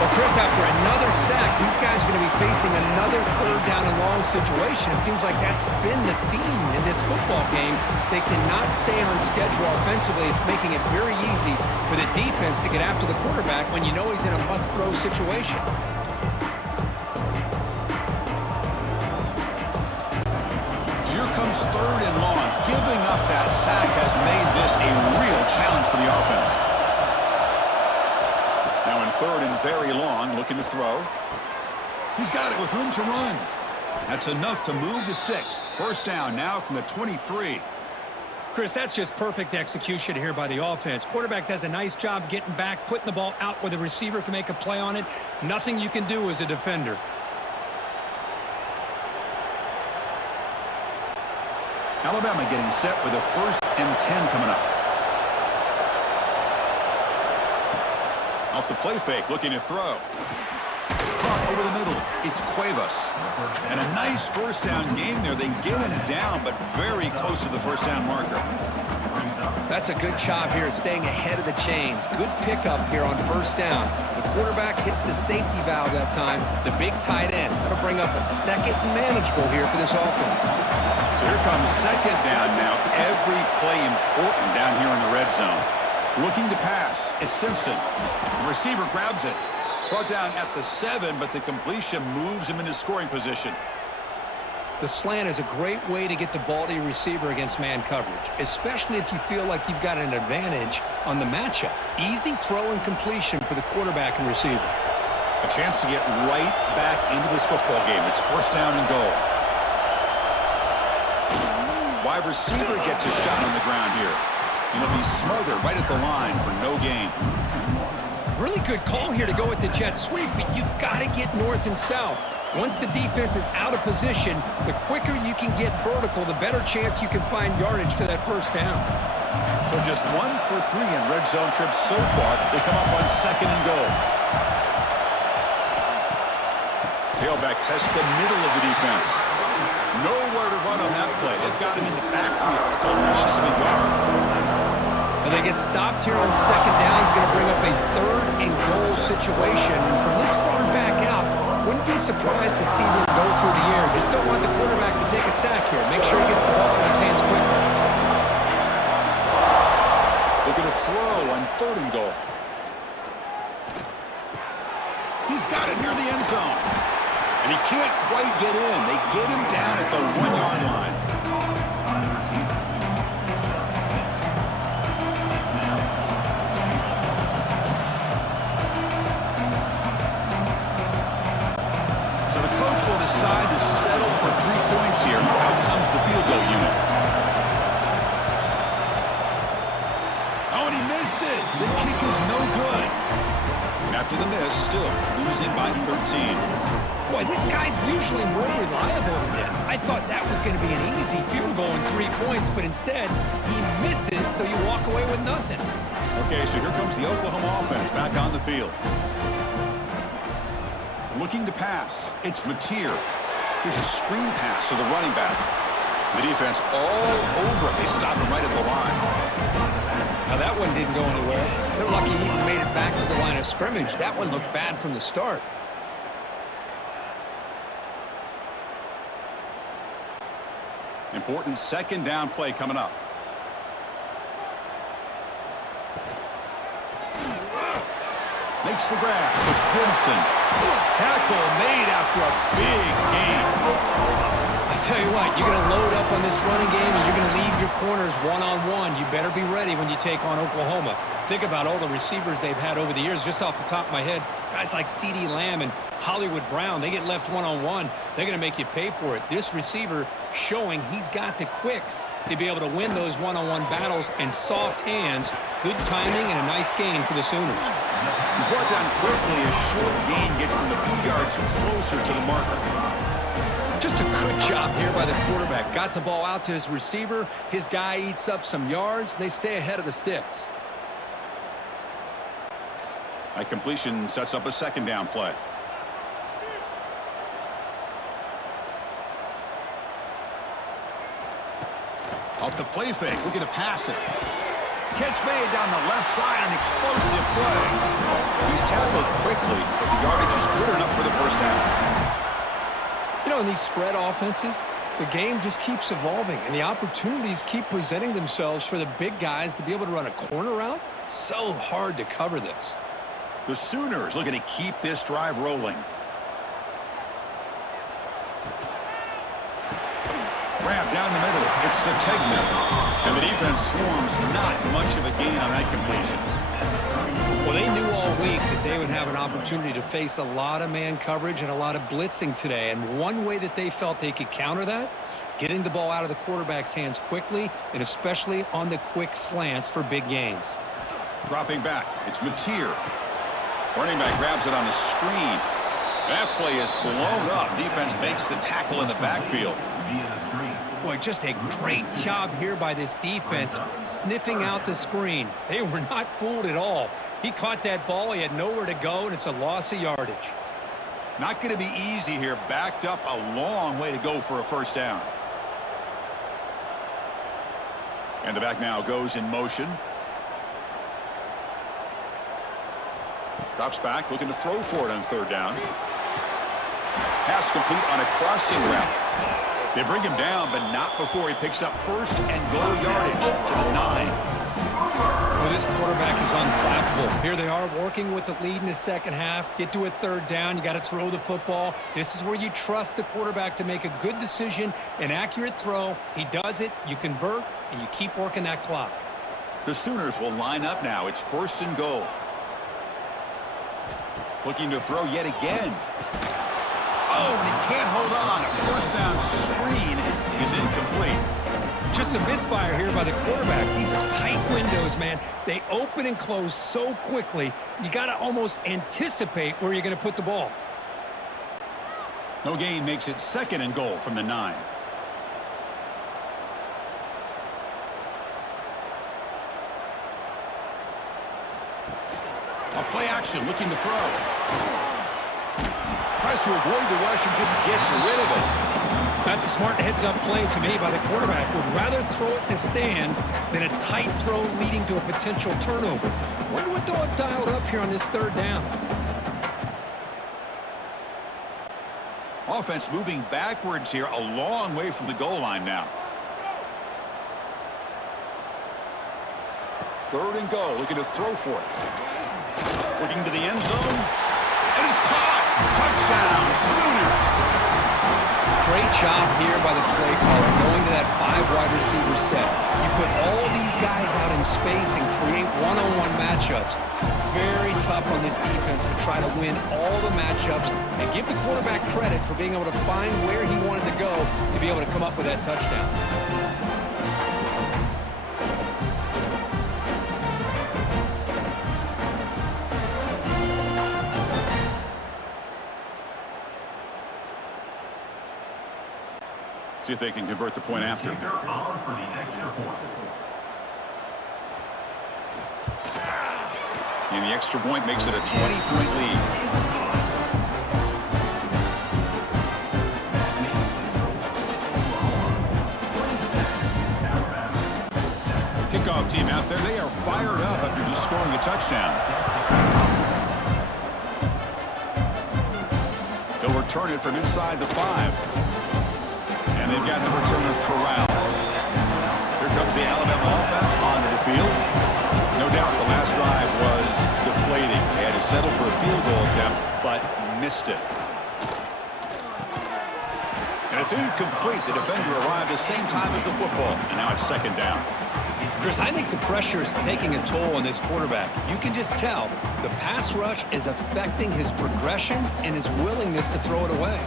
Well, Chris, after another sack, these guys are going to be facing another third down and long situation. It seems like that's been the theme in this football game. They cannot stay on schedule offensively, making it very easy for the defense to get after the quarterback when you know he's in a must-throw situation. So here comes third and long. Giving up that sack has made this a real challenge for the offense. Now in third and very long, looking to throw. He's got it with room to run. That's enough to move the sticks. First down now from the 23. Chris, that's just perfect execution here by the offense. Quarterback does a nice job getting back, putting the ball out where the receiver can make a play on it. Nothing you can do as a defender. Alabama getting set with a 1st and 10 coming up. Off the play fake, looking to throw. Caught over the middle. It's Cuevas. And a nice first down gain there. They get him down, but very close to the first down marker. That's a good job here, staying ahead of the chains. Good pickup here on first down. The quarterback hits the safety valve that time. The big tight end. That'll bring up a second and manageable here for this offense. So here comes second down now. Every play important down here in the red zone. Looking to pass. It's Simpson. The receiver grabs it. Brought down at the 7, but the completion moves him into scoring position. The slant is a great way to get the ball to your receiver against man coverage, especially if you feel like you've got an advantage on the matchup. Easy throw and completion for the quarterback and receiver. A chance to get right back into this football game. It's first down and goal. Wide receiver gets a shot on the ground here. And he'll be smothered right at the line for no gain. Really good call here to go with the jet sweep, but you've got to get north and south. Once the defense is out of position, the quicker you can get vertical, the better chance you can find yardage for that first down. So just 1 for 3 in red zone trips so far. They come up on second and goal. Tailback tests the middle of the defense. Nowhere to run on that play. They've got him in the backfield. It's a loss of a yard. And They get stopped here on second down. It's going to bring up a third and goal situation. And from this far back out, wouldn't be surprised to see them go through the air. Just don't want the quarterback to take a sack here. Make sure he gets the ball in his hands quickly. They're going to throw on third and goal. He's got it near the end zone. And he can't quite get in. They get him down at the 1-yard line. So the coach will decide to settle for 3 points here. Out comes the field goal unit. Oh, and he missed it. The kick is no good. After the miss, still losing by 13. Boy, this guy's usually more reliable than this. I thought that was going to be an easy field goal and 3 points, but instead, he misses, so you walk away with nothing. Okay, so here comes the Oklahoma offense back on the field. Looking to pass. It's Mateer. Here's a screen pass to the running back. The defense all over it. They stop him right at the line. Now that one didn't go anywhere. They're lucky he even made it back to the line of scrimmage. That one looked bad from the start. Important second down play coming up. Makes the grab. It's Gibson. Tackle made after a big gain. I tell you what, you're going to load up on this running game and you're going to leave your corners one-on-one. You better be ready when you take on Oklahoma. Think about all the receivers they've had over the years. Just off the top of my head, guys like CeeDee Lamb and Hollywood Brown, they get left one-on-one. They're going to make you pay for it. This receiver showing he's got the quicks to be able to win those one-on-one battles and soft hands. Good timing and a nice gain for the Sooners. He's brought down quickly. A short gain gets them a few yards closer to the marker. Just a good job here by the quarterback. Got the ball out to his receiver. His guy eats up some yards. They stay ahead of the sticks. That completion sets up a second down play. Off the play fake, looking to pass it. Catch made down the left side, an explosive play. He's tackled quickly, but the yardage is good enough for the first down. You know, in these spread offenses, the game just keeps evolving, and the opportunities keep presenting themselves for the big guys to be able to run a corner route. So hard to cover this. The Sooners looking to keep this drive rolling. Grab down the middle. It's Sategna. And the defense swarms not much of a gain on that completion. Well, they knew all week that they would have an opportunity to face a lot of man coverage and a lot of blitzing today. And one way that they felt they could counter that, getting the ball out of the quarterback's hands quickly, and especially on the quick slants for big gains. Dropping back. It's Mateer. Running back grabs it on the screen. That play is blown up. Defense makes the tackle in the backfield. Boy, just a great job here by this defense, sniffing out the screen. They were not fooled at all. He caught that ball. He had nowhere to go, and it's a loss of yardage. Not going to be easy here. Backed up a long way to go for a first down. And the back now goes in motion. Drops back, looking to throw for it on third down. Pass complete on a crossing route. They bring him down, but not before he picks up first and goal yardage to the 9. Well, this quarterback is unflappable. Here they are working with the lead in the second half. Get to a third down. You got to throw the football. This is where you trust the quarterback to make a good decision, an accurate throw. He does it, you convert, and you keep working that clock. The Sooners will line up now. It's first and goal. Looking to throw yet again. Oh, and he can't hold on. A first down screen is incomplete. Just a misfire here by the quarterback. These are tight windows, man. They open and close so quickly, you got to almost anticipate where you're going to put the ball. No gain makes it second and goal from the 9. A play action, looking to throw. Tries to avoid the rush and just gets rid of it. That's a smart heads-up play to me by the quarterback. Would rather throw it in the stands than a tight throw leading to a potential turnover. Wonder what they'll have dialed up here on this third down. Offense moving backwards here, a long way from the goal line now. Third and goal, looking to throw for it. Looking to the end zone, and it's caught! Touchdown, Sooners! Great job here by the play caller going to that 5-wide receiver set. You put all these guys out in space and create one-on-one matchups. It's very tough on this defense to try to win all the matchups and give the quarterback credit for being able to find where he wanted to go to be able to come up with that touchdown. See if they can convert the point after. And the extra point makes it a 20-point lead. Kickoff team out there, they are fired up after just scoring a touchdown. They'll return it from inside the 5. And they've got the returner corralled. Here comes the Alabama offense onto the field. No doubt the last drive was deflating. They had to settle for a field goal attempt, but missed it. And it's incomplete. The defender arrived the same time as the football, and now it's second down. Chris, I think the pressure is taking a toll on this quarterback. You can just tell the pass rush is affecting his progressions and his willingness to throw it away.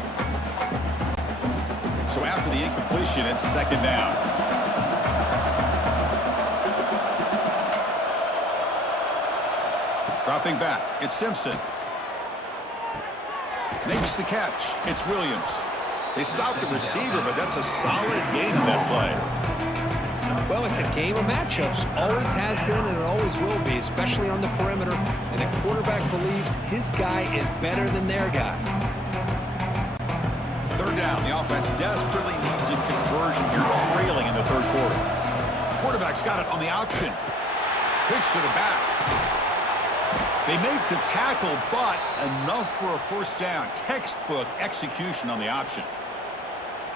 So after the incompletion, it's second down. Dropping back, it's Simpson. Makes the catch. It's Williams. They stopped the receiver, but that's a solid gain on that play. Well, it's a game of matchups. Always has been and it always will be, especially on the perimeter. And the quarterback believes his guy is better than their guy. Third down. The offense desperately needs a conversion here, trailing in the third quarter. Quarterback's got it on the option. Pitch to the back. They make the tackle, but enough for a first down. Textbook execution on the option.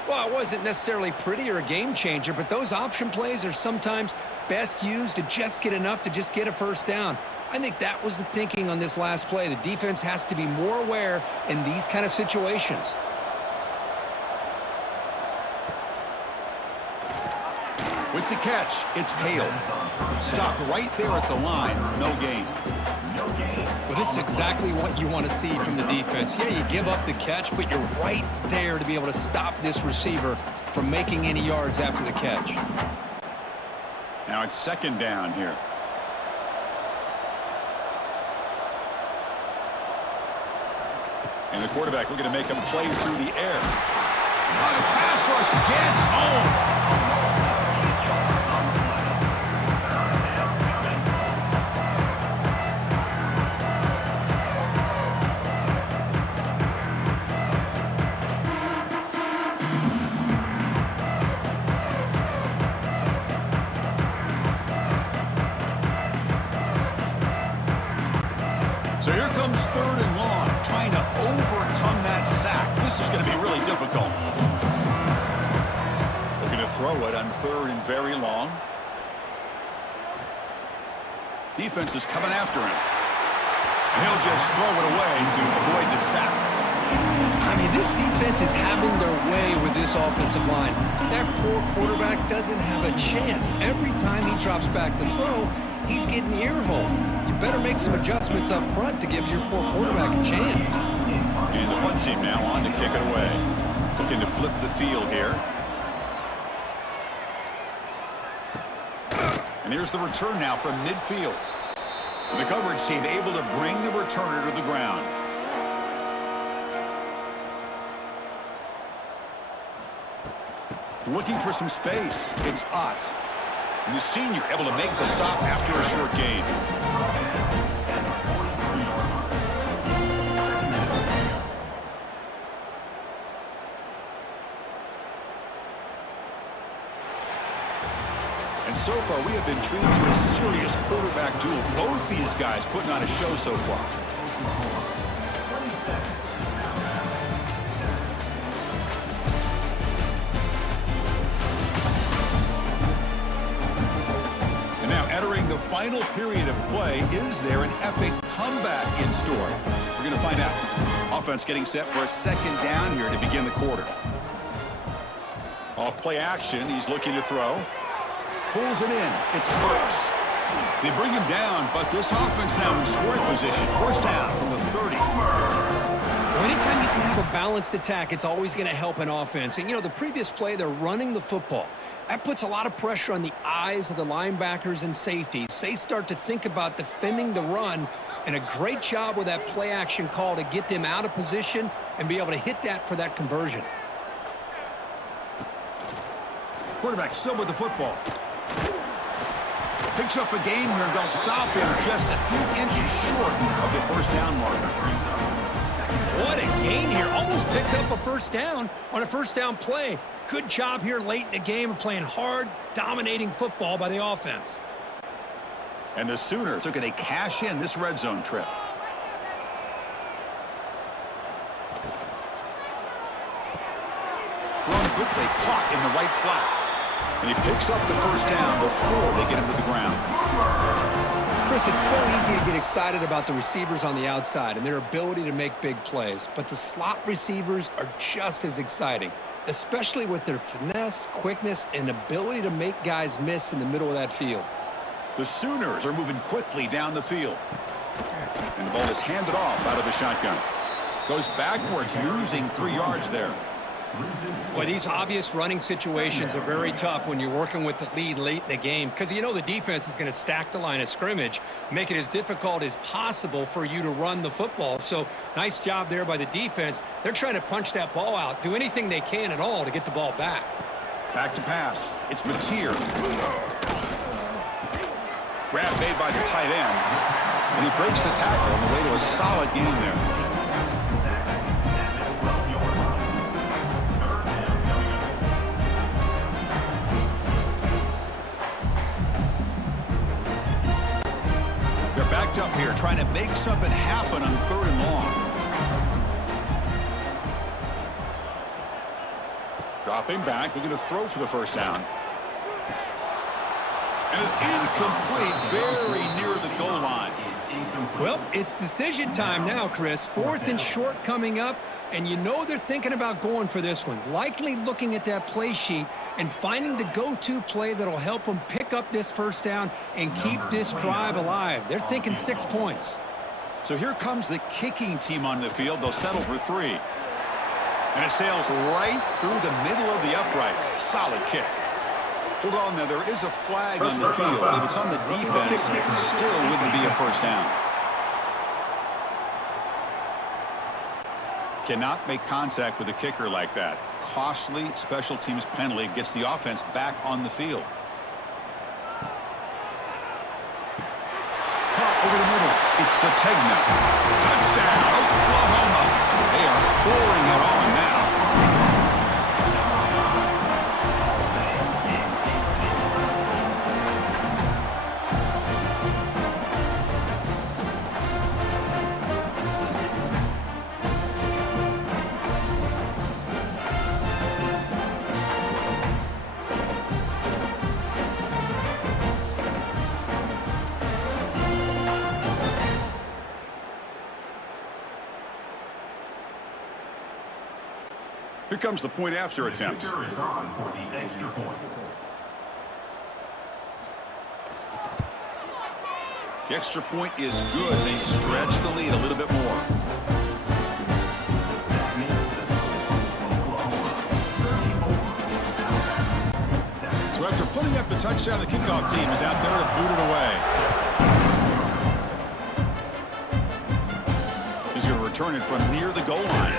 Well, it wasn't necessarily pretty or a game changer, but those option plays are sometimes best used to just get enough to just get a first down. I think that was the thinking on this last play. The defense has to be more aware in these kind of situations. With the catch, it's Hale. Stopped right there at the line. No gain. Well, this is exactly what you want to see from the defense. Yeah, you give up the catch, but you're right there to be able to stop this receiver from making any yards after the catch. Now it's second down here. And the quarterback looking to make a play through the air. Oh, the pass rush gets home. So here comes third and long, trying to overcome that sack. This is going to be really difficult. Looking to throw it on third and very long. Defense is coming after him. And he'll just throw it away to avoid the sack. I mean, this defense is having their way with this offensive line. That poor quarterback doesn't have a chance. Every time he drops back to throw, he's getting ear-hole. You better make some adjustments up front to give your poor quarterback a chance. And the one team now on to kick it away. Looking to flip the field here. And here's the return now from midfield. The coverage team able to bring the returner to the ground. Looking for some space. It's Ott. And the senior able to make the stop after a short gain. And so far, we have been treated to a serious quarterback duel. Both these guys putting on a show so far. And now entering the final period of play, is there an epic comeback in store? We're going to find out. Offense getting set for a second down here to begin the quarter. Off play action, he's looking to throw. Pulls it in. It's Brooks. They bring him down, but this offense now in scoring position. First down from the 30. Well, anytime you can have a balanced attack, it's always going to help an offense. And, you know, the previous play, they're running the football. That puts a lot of pressure on the eyes of the linebackers and safeties. They start to think about defending the run, and a great job with that play action call to get them out of position and be able to hit that for that conversion. Quarterback still with the football. Picks up a gain here, and they'll stop him just a few inches short of the first down marker. What a gain here. Almost picked up a first down on a first down play. Good job here late in the game of playing hard, dominating football by the offense. And the Sooners are going to cash in this red zone trip. Thrown quickly, caught in the right flat. And he picks up the first down before they get him to the ground. Chris, it's so easy to get excited about the receivers on the outside and their ability to make big plays. But the slot receivers are just as exciting, especially with their finesse, quickness, and ability to make guys miss in the middle of that field. The Sooners are moving quickly down the field. And the ball is handed off out of the shotgun. Goes backwards, losing 3 yards there. Well, these obvious running situations are very tough when you're working with the lead late in the game because you know the defense is going to stack the line of scrimmage, make it as difficult as possible for you to run the football. So nice job there by the defense. They're trying to punch that ball out, do anything they can at all to get the ball back. Back to pass. It's Mateer. Grab made by the tight end. And he breaks the tackle on the way to a solid gain there. Backed up here, trying to make something happen on 3rd and long. Dropping back, looking to throw for the first down. And it's incomplete, very near the goal line. Well, it's decision time now, Chris. 4th and short coming up, and you know they're thinking about going for this one. Likely looking at that play sheet and finding the go-to play that'll help them pick up this first down and keep this drive alive. They're thinking 6 points. So here comes the kicking team on the field. They'll settle for 3. And it sails right through the middle of the uprights. Solid kick. Hold on now, there is a flag on the field. If it's on the defense, it still wouldn't be a first down. Cannot make contact with the kicker like that. Costly special teams penalty gets the offense back on the field. Caught over the middle. It's Sategna. Touchdown, Oklahoma. They are pouring it on now. Here comes the point after attempt. The extra point is good. They stretch the lead a little bit more. So after putting up the touchdown, the kickoff team is out there to boot it away. He's going to return it from near the goal line.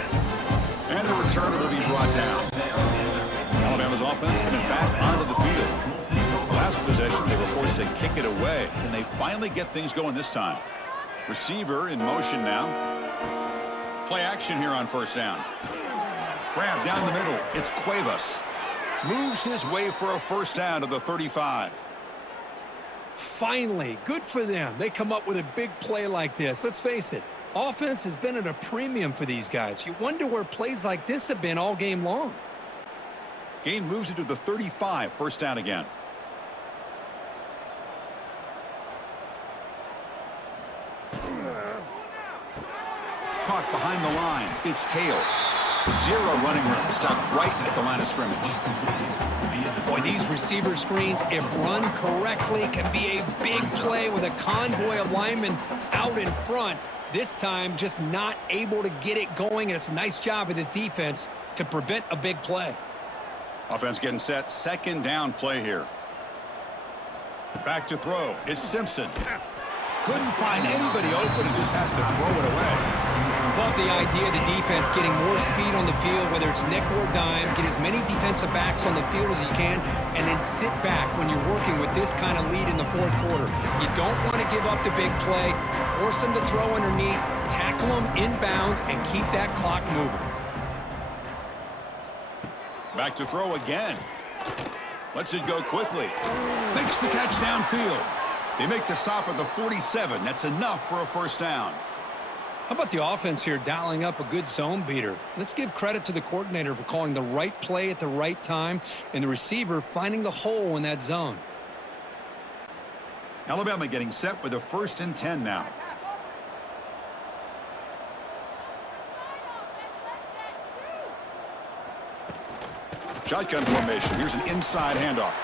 And the return will be brought down. Alabama's offense coming back onto the field. Last possession, they were forced to kick it away. Can they finally get things going this time? Receiver in motion now. Play action here on first down. Grab down the middle. It's Cuevas. Moves his way for a first down to the 35. Finally, good for them. They come up with a big play like this. Let's face it, offense has been at a premium for these guys. You wonder where plays like this have been all game long. Gain moves into the 35, first down again. Caught behind the line. It's Hale. Zero running room. Stopped right at the line of scrimmage. Boy, these receiver screens, if run correctly, can be a big play with a convoy of linemen out in front. This time, just not able to get it going, and it's a nice job of this defense to prevent a big play. Offense getting set. Second down play here. Back to throw. It's Simpson. Couldn't find anybody open and just has to throw it away. Love the idea of the defense getting more speed on the field, whether it's nickel or dime, get as many defensive backs on the field as you can, and then sit back when you're working with this kind of lead in the fourth quarter. You don't want to give up the big play, force them to throw underneath, tackle them inbounds, and keep that clock moving. Back to throw again. Lets it go quickly. Makes the catch downfield. They make the stop at the 47. That's enough for a first down. How about the offense here dialing up a good zone beater? Let's give credit to the coordinator for calling the right play at the right time and the receiver finding the hole in that zone. Alabama getting set with a 1st and 10 now. Shotgun formation. Here's an inside handoff.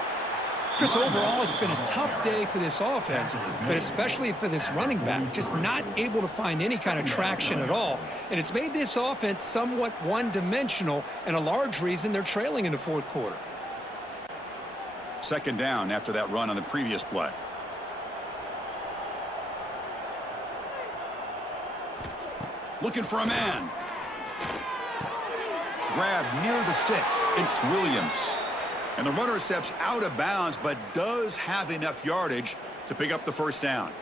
Chris, overall, it's been a tough day for this offense, but especially for this running back, just not able to find any kind of traction at all. And it's made this offense somewhat one-dimensional, and a large reason they're trailing in the fourth quarter. Second down after that run on the previous play. Looking for a man. Grab near the sticks. It's Williams. And the runner steps out of bounds, but does have enough yardage to pick up the first down.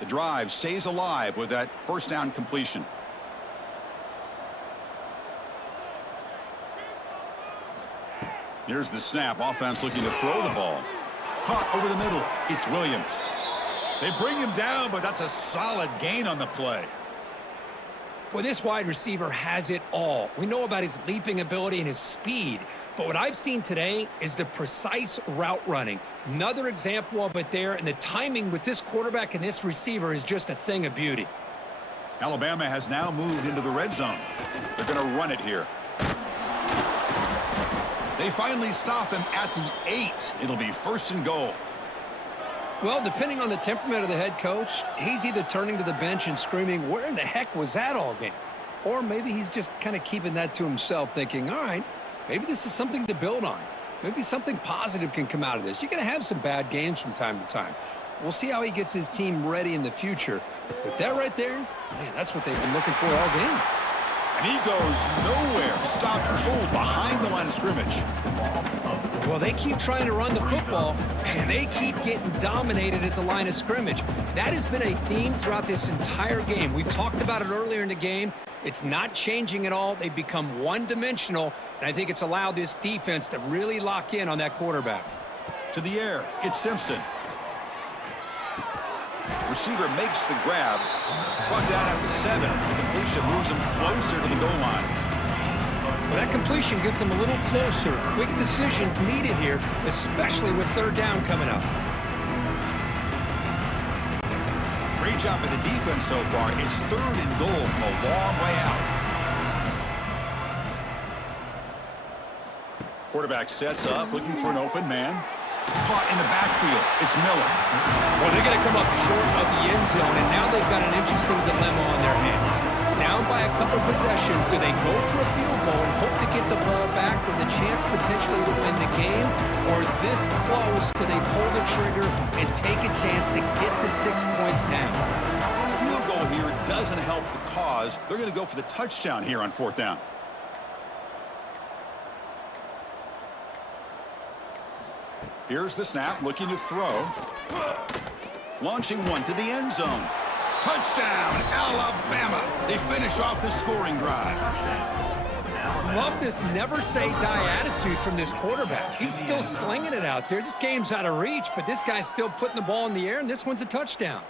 The drive stays alive with that first down completion. Here's the snap. Offense looking to throw the ball. Caught over the middle. It's Williams. They bring him down, but that's a solid gain on the play. Well, this wide receiver has it all. We know about his leaping ability and his speed, but what I've seen today is the precise route running. Another example of it there, and the timing with this quarterback and this receiver is just a thing of beauty. Alabama has now moved into the red zone. They're going to run it here. They finally stop him at the 8. It'll be 1st and goal. Well, depending on the temperament of the head coach, he's either turning to the bench and screaming, where in the heck was that all game? Or maybe he's just kind of keeping that to himself, thinking, all right, maybe this is something to build on. Maybe something positive can come out of this. You're going to have some bad games from time to time. We'll see how he gets his team ready in the future. But that right there, man, that's what they've been looking for all game. And he goes nowhere. Stopped cold behind the line of scrimmage. Well, they keep trying to run the football, and they keep getting dominated at the line of scrimmage. That has been a theme throughout this entire game. We've talked about it earlier in the game. It's not changing at all. They've become one-dimensional, and I think it's allowed this defense to really lock in on that quarterback. To the air, it's Simpson. Receiver makes the grab. Brought down at the 7. The completion moves him closer to the goal line. Well, that completion gets him a little closer. Quick decisions needed here, especially with 3rd down coming up. Great job by the defense so far. It's 3rd and goal from a long way out. Quarterback sets up, looking for an open man. Caught in the backfield. It's Miller. Well, they're going to come up short of the end zone, and now they've got an interesting dilemma on their hands. Down by a couple possessions, do they go for a field goal and hope to get the ball back with a chance potentially to win the game? Or this close, do they pull the trigger and take a chance to get the 6 points now? Field goal here doesn't help the cause. They're going to go for the touchdown here on 4th down. Here's the snap, looking to throw. Launching one to the end zone. Touchdown, Alabama. They finish off the scoring drive. Love this never-say-die attitude from this quarterback. He's still slinging it out there. This game's out of reach, but this guy's still putting the ball in the air, and this one's a touchdown.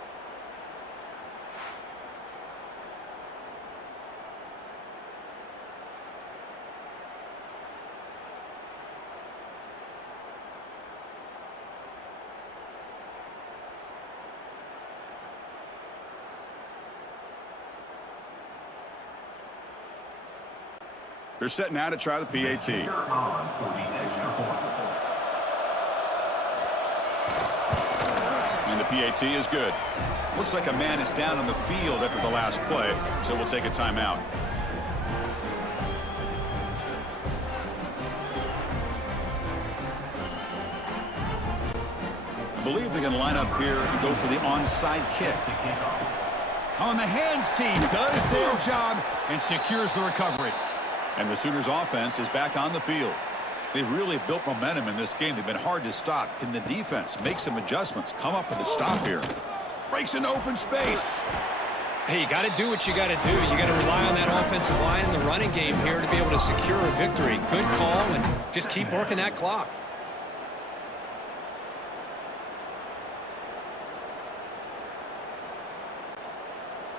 They're setting now to try the PAT. And the PAT is good. Looks like a man is down on the field after the last play, so we'll take a timeout. I believe they're going to line up here and go for the onside kick. On the hands team does their job and secures the recovery. And the Sooners offense is back on the field. They've really built momentum in this game. They've been hard to stop. Can the defense make some adjustments, come up with a stop here? Breaks into open space. Hey, you got to do what you got to do. You got to rely on that offensive line in the running game here to be able to secure a victory. Good call, and just keep working that clock.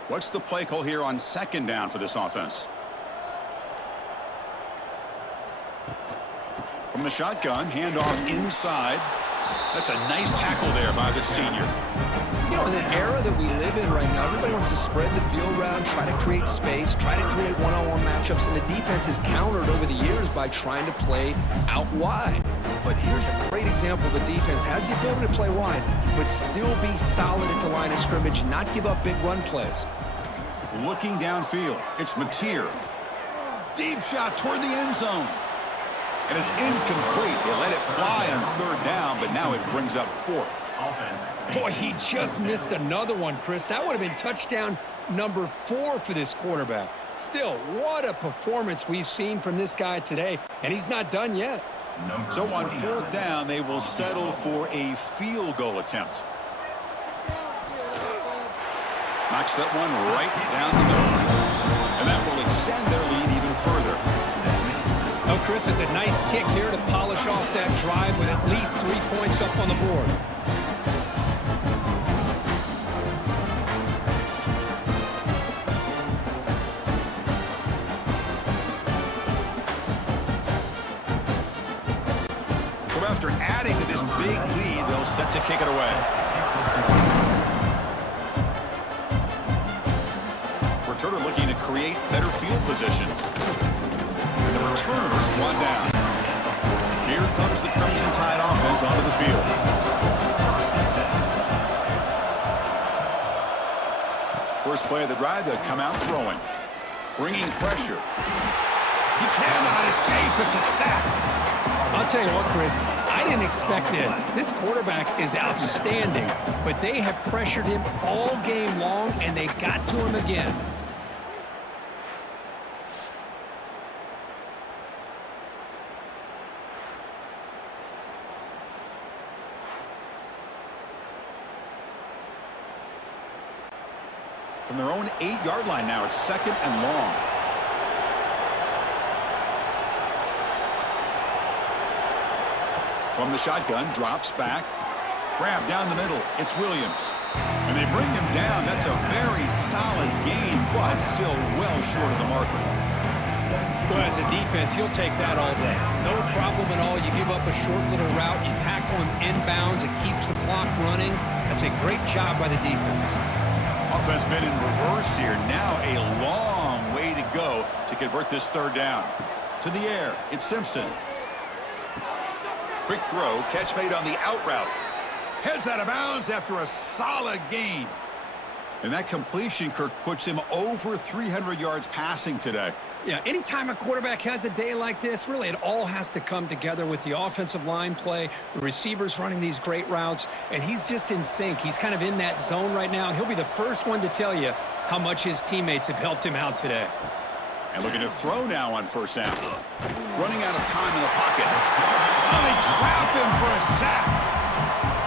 What's the play call here on second down for this offense? From the shotgun, handoff inside. That's a nice tackle there by the senior. You know, in the era that we live in right now, everybody wants to spread the field around, try to create space, try to create one-on-one matchups, and the defense has countered over the years by trying to play out wide. But here's a great example. The defense has the ability to play wide, but still be solid at the line of scrimmage, not give up big run plays. Looking downfield, it's Mateer. Deep shot toward the end zone. And it's incomplete. They let it fly on third down, but now it brings up fourth. Boy, he just missed another one, Chris. That would have been touchdown number 4 for this quarterback. Still, what a performance we've seen from this guy today, and he's not done yet. So on fourth down, they will settle for a field goal attempt. Knocks that one right down the middle. And that will extend their lead even further. Oh, Chris, it's a nice kick here to polish off that drive with at least 3 points up on the board. So after adding to this big lead, they'll set to kick it away. Returner looking to create better field position. The returner is brought down. Here comes the Crimson Tide offense onto the field. First play of the drive, they'll come out throwing. Bringing pressure. He cannot escape. It's a sack. I'll tell you what, Chris, I didn't expect this. This quarterback is outstanding, but they have pressured him all game long, and they got to him again. From their own 8-yard line now, it's second and long. From the shotgun, drops back. Grab down the middle. It's Williams. And they bring him down. That's a very solid gain, but still well short of the marker. Well, as a defense, you'll take that all day. No problem at all. You give up a short little route. You tackle him inbounds. It keeps the clock running. That's a great job by the defense. Offense been in reverse here. Now a long way to go to convert this third down. To the air, it's Simpson. Quick throw, catch made on the out route. Heads out of bounds after a solid gain. And that completion, Kirk, puts him over 300 yards passing today. Yeah, anytime a quarterback has a day like this, really it all has to come together with the offensive line play, the receivers running these great routes, and he's just in sync. He's kind of in that zone right now, and he'll be the first one to tell you how much his teammates have helped him out today. And looking to throw now on first down. Running out of time in the pocket. Oh, they trap him for a sack.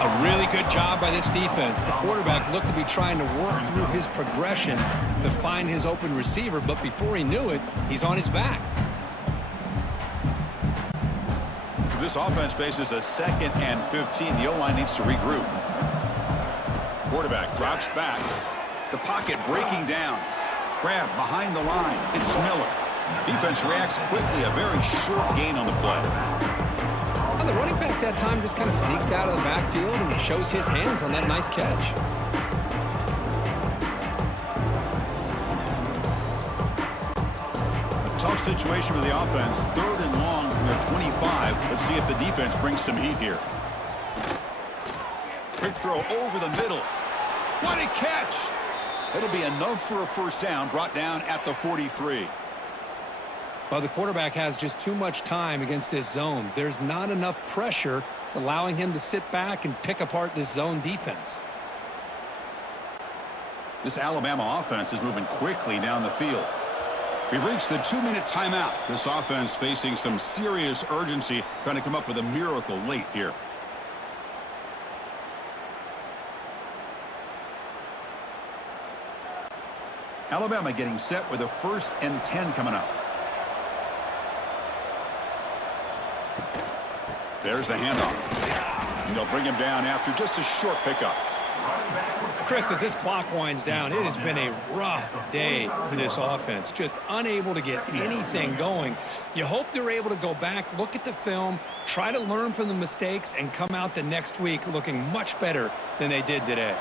A really good job by this defense. The quarterback looked to be trying to work through his progressions to find his open receiver, but before he knew it, he's on his back. This offense faces a 2nd and 15. The O-line needs to regroup. Quarterback drops back. The pocket breaking down. Grab behind the line. It's Miller. Defense reacts quickly. A very short gain on the play. Well, the running back that time just kind of sneaks out of the backfield and shows his hands on that nice catch. A tough situation for the offense. 3rd and long from their 25. Let's see if the defense brings some heat here. Quick throw over the middle. What a catch! It'll be enough for a first down, brought down at the 43. Well, the quarterback has just too much time against this zone. There's not enough pressure. It's allowing him to sit back and pick apart this zone defense. This Alabama offense is moving quickly down the field. We've reached the 2-minute timeout. This offense facing some serious urgency, trying to come up with a miracle late here. Alabama getting set with a 1st and 10 coming up. There's the handoff. And they'll bring him down after just a short pickup. Chris, as this clock winds down, it has been a rough day for this offense. Just unable to get anything going. You hope they're able to go back, look at the film, try to learn from the mistakes, and come out the next week looking much better than they did today.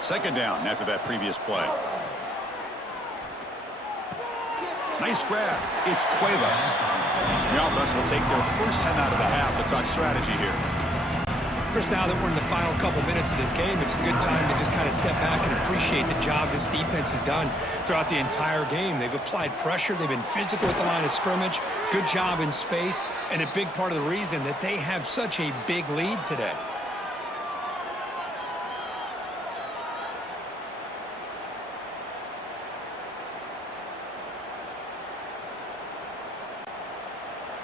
2nd down after that previous play. Nice grab. It's Cuevas. The offense will take their first 10 out of the half. Let's talk strategy here. Chris, now that we're in the final couple minutes of this game, it's a good time to just kind of step back and appreciate the job this defense has done throughout the entire game. They've applied pressure. They've been physical at the line of scrimmage. Good job in space. And a big part of the reason that they have such a big lead today.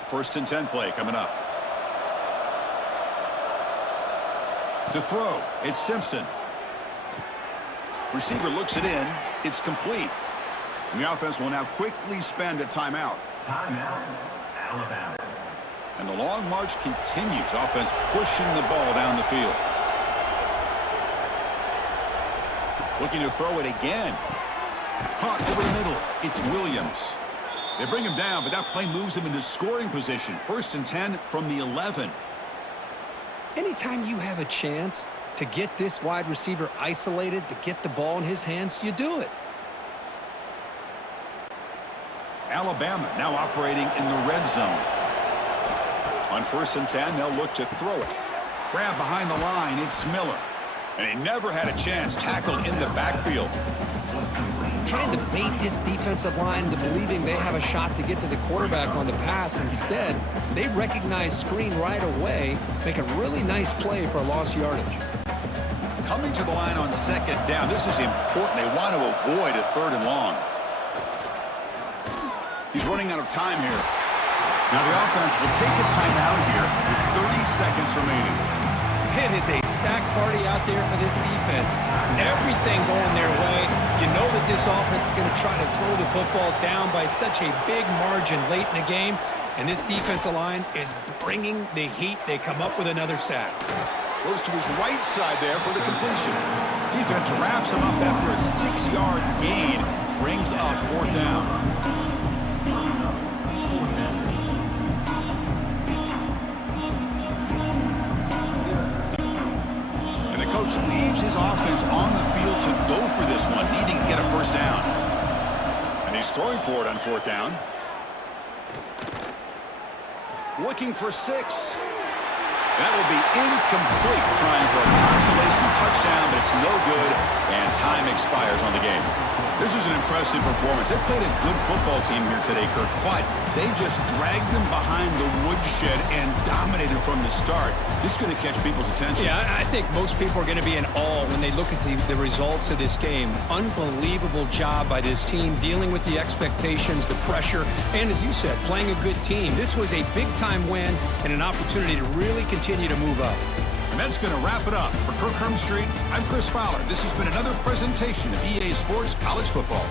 First and 10 play coming up. To throw, it's Simpson. Receiver looks it in. It's complete. And the offense will now quickly spend a timeout. Timeout, Alabama. And the long march continues. Offense pushing the ball down the field. Looking to throw it again. Caught over the middle. It's Williams. They bring him down, but that play moves him into scoring position. 1st and 10 from the 11. Anytime you have a chance to get this wide receiver isolated, to get the ball in his hands, you do it. Alabama now operating in the red zone. On 1st and 10, they'll look to throw it. Grab behind the line, it's Miller. And he never had a chance, tackled in the backfield. Trying to bait this defensive line into believing they have a shot to get to the quarterback on the pass. Instead, they recognize screen right away, make a really nice play for a lost yardage. Coming to the line on 2nd down. This is important. They want to avoid a 3rd and long. He's running out of time here. Now the offense will take a timeout here with 30 seconds remaining. It is a sack party out there for this defense. Everything going their way. You know that this offense is going to try to throw the football down by such a big margin late in the game. And this defensive line is bringing the heat. They come up with another sack. Goes to his right side there for the completion. Defense wraps him up after a 6-yard gain. Brings up 4th down. Coach leaves his offense on the field to go for this one, needing to get a first down. And he's throwing for it on 4th down. Looking for 6. That will be incomplete, trying for a consolation touchdown, but it's no good, and time expires on the game. This is an impressive performance. They played a good football team here today, Kirk, but they just dragged them behind the woodshed and dominated from the start. This is going to catch people's attention. Yeah, I think most people are going to be in awe when they look at the results of this game. Unbelievable job by this team, dealing with the expectations, the pressure, and as you said, playing a good team. This was a big-time win and an opportunity to really continue to move up. that's going to wrap it up. For Kirk Street, I'm Chris Fowler. This has been another presentation of EA Sports College Football.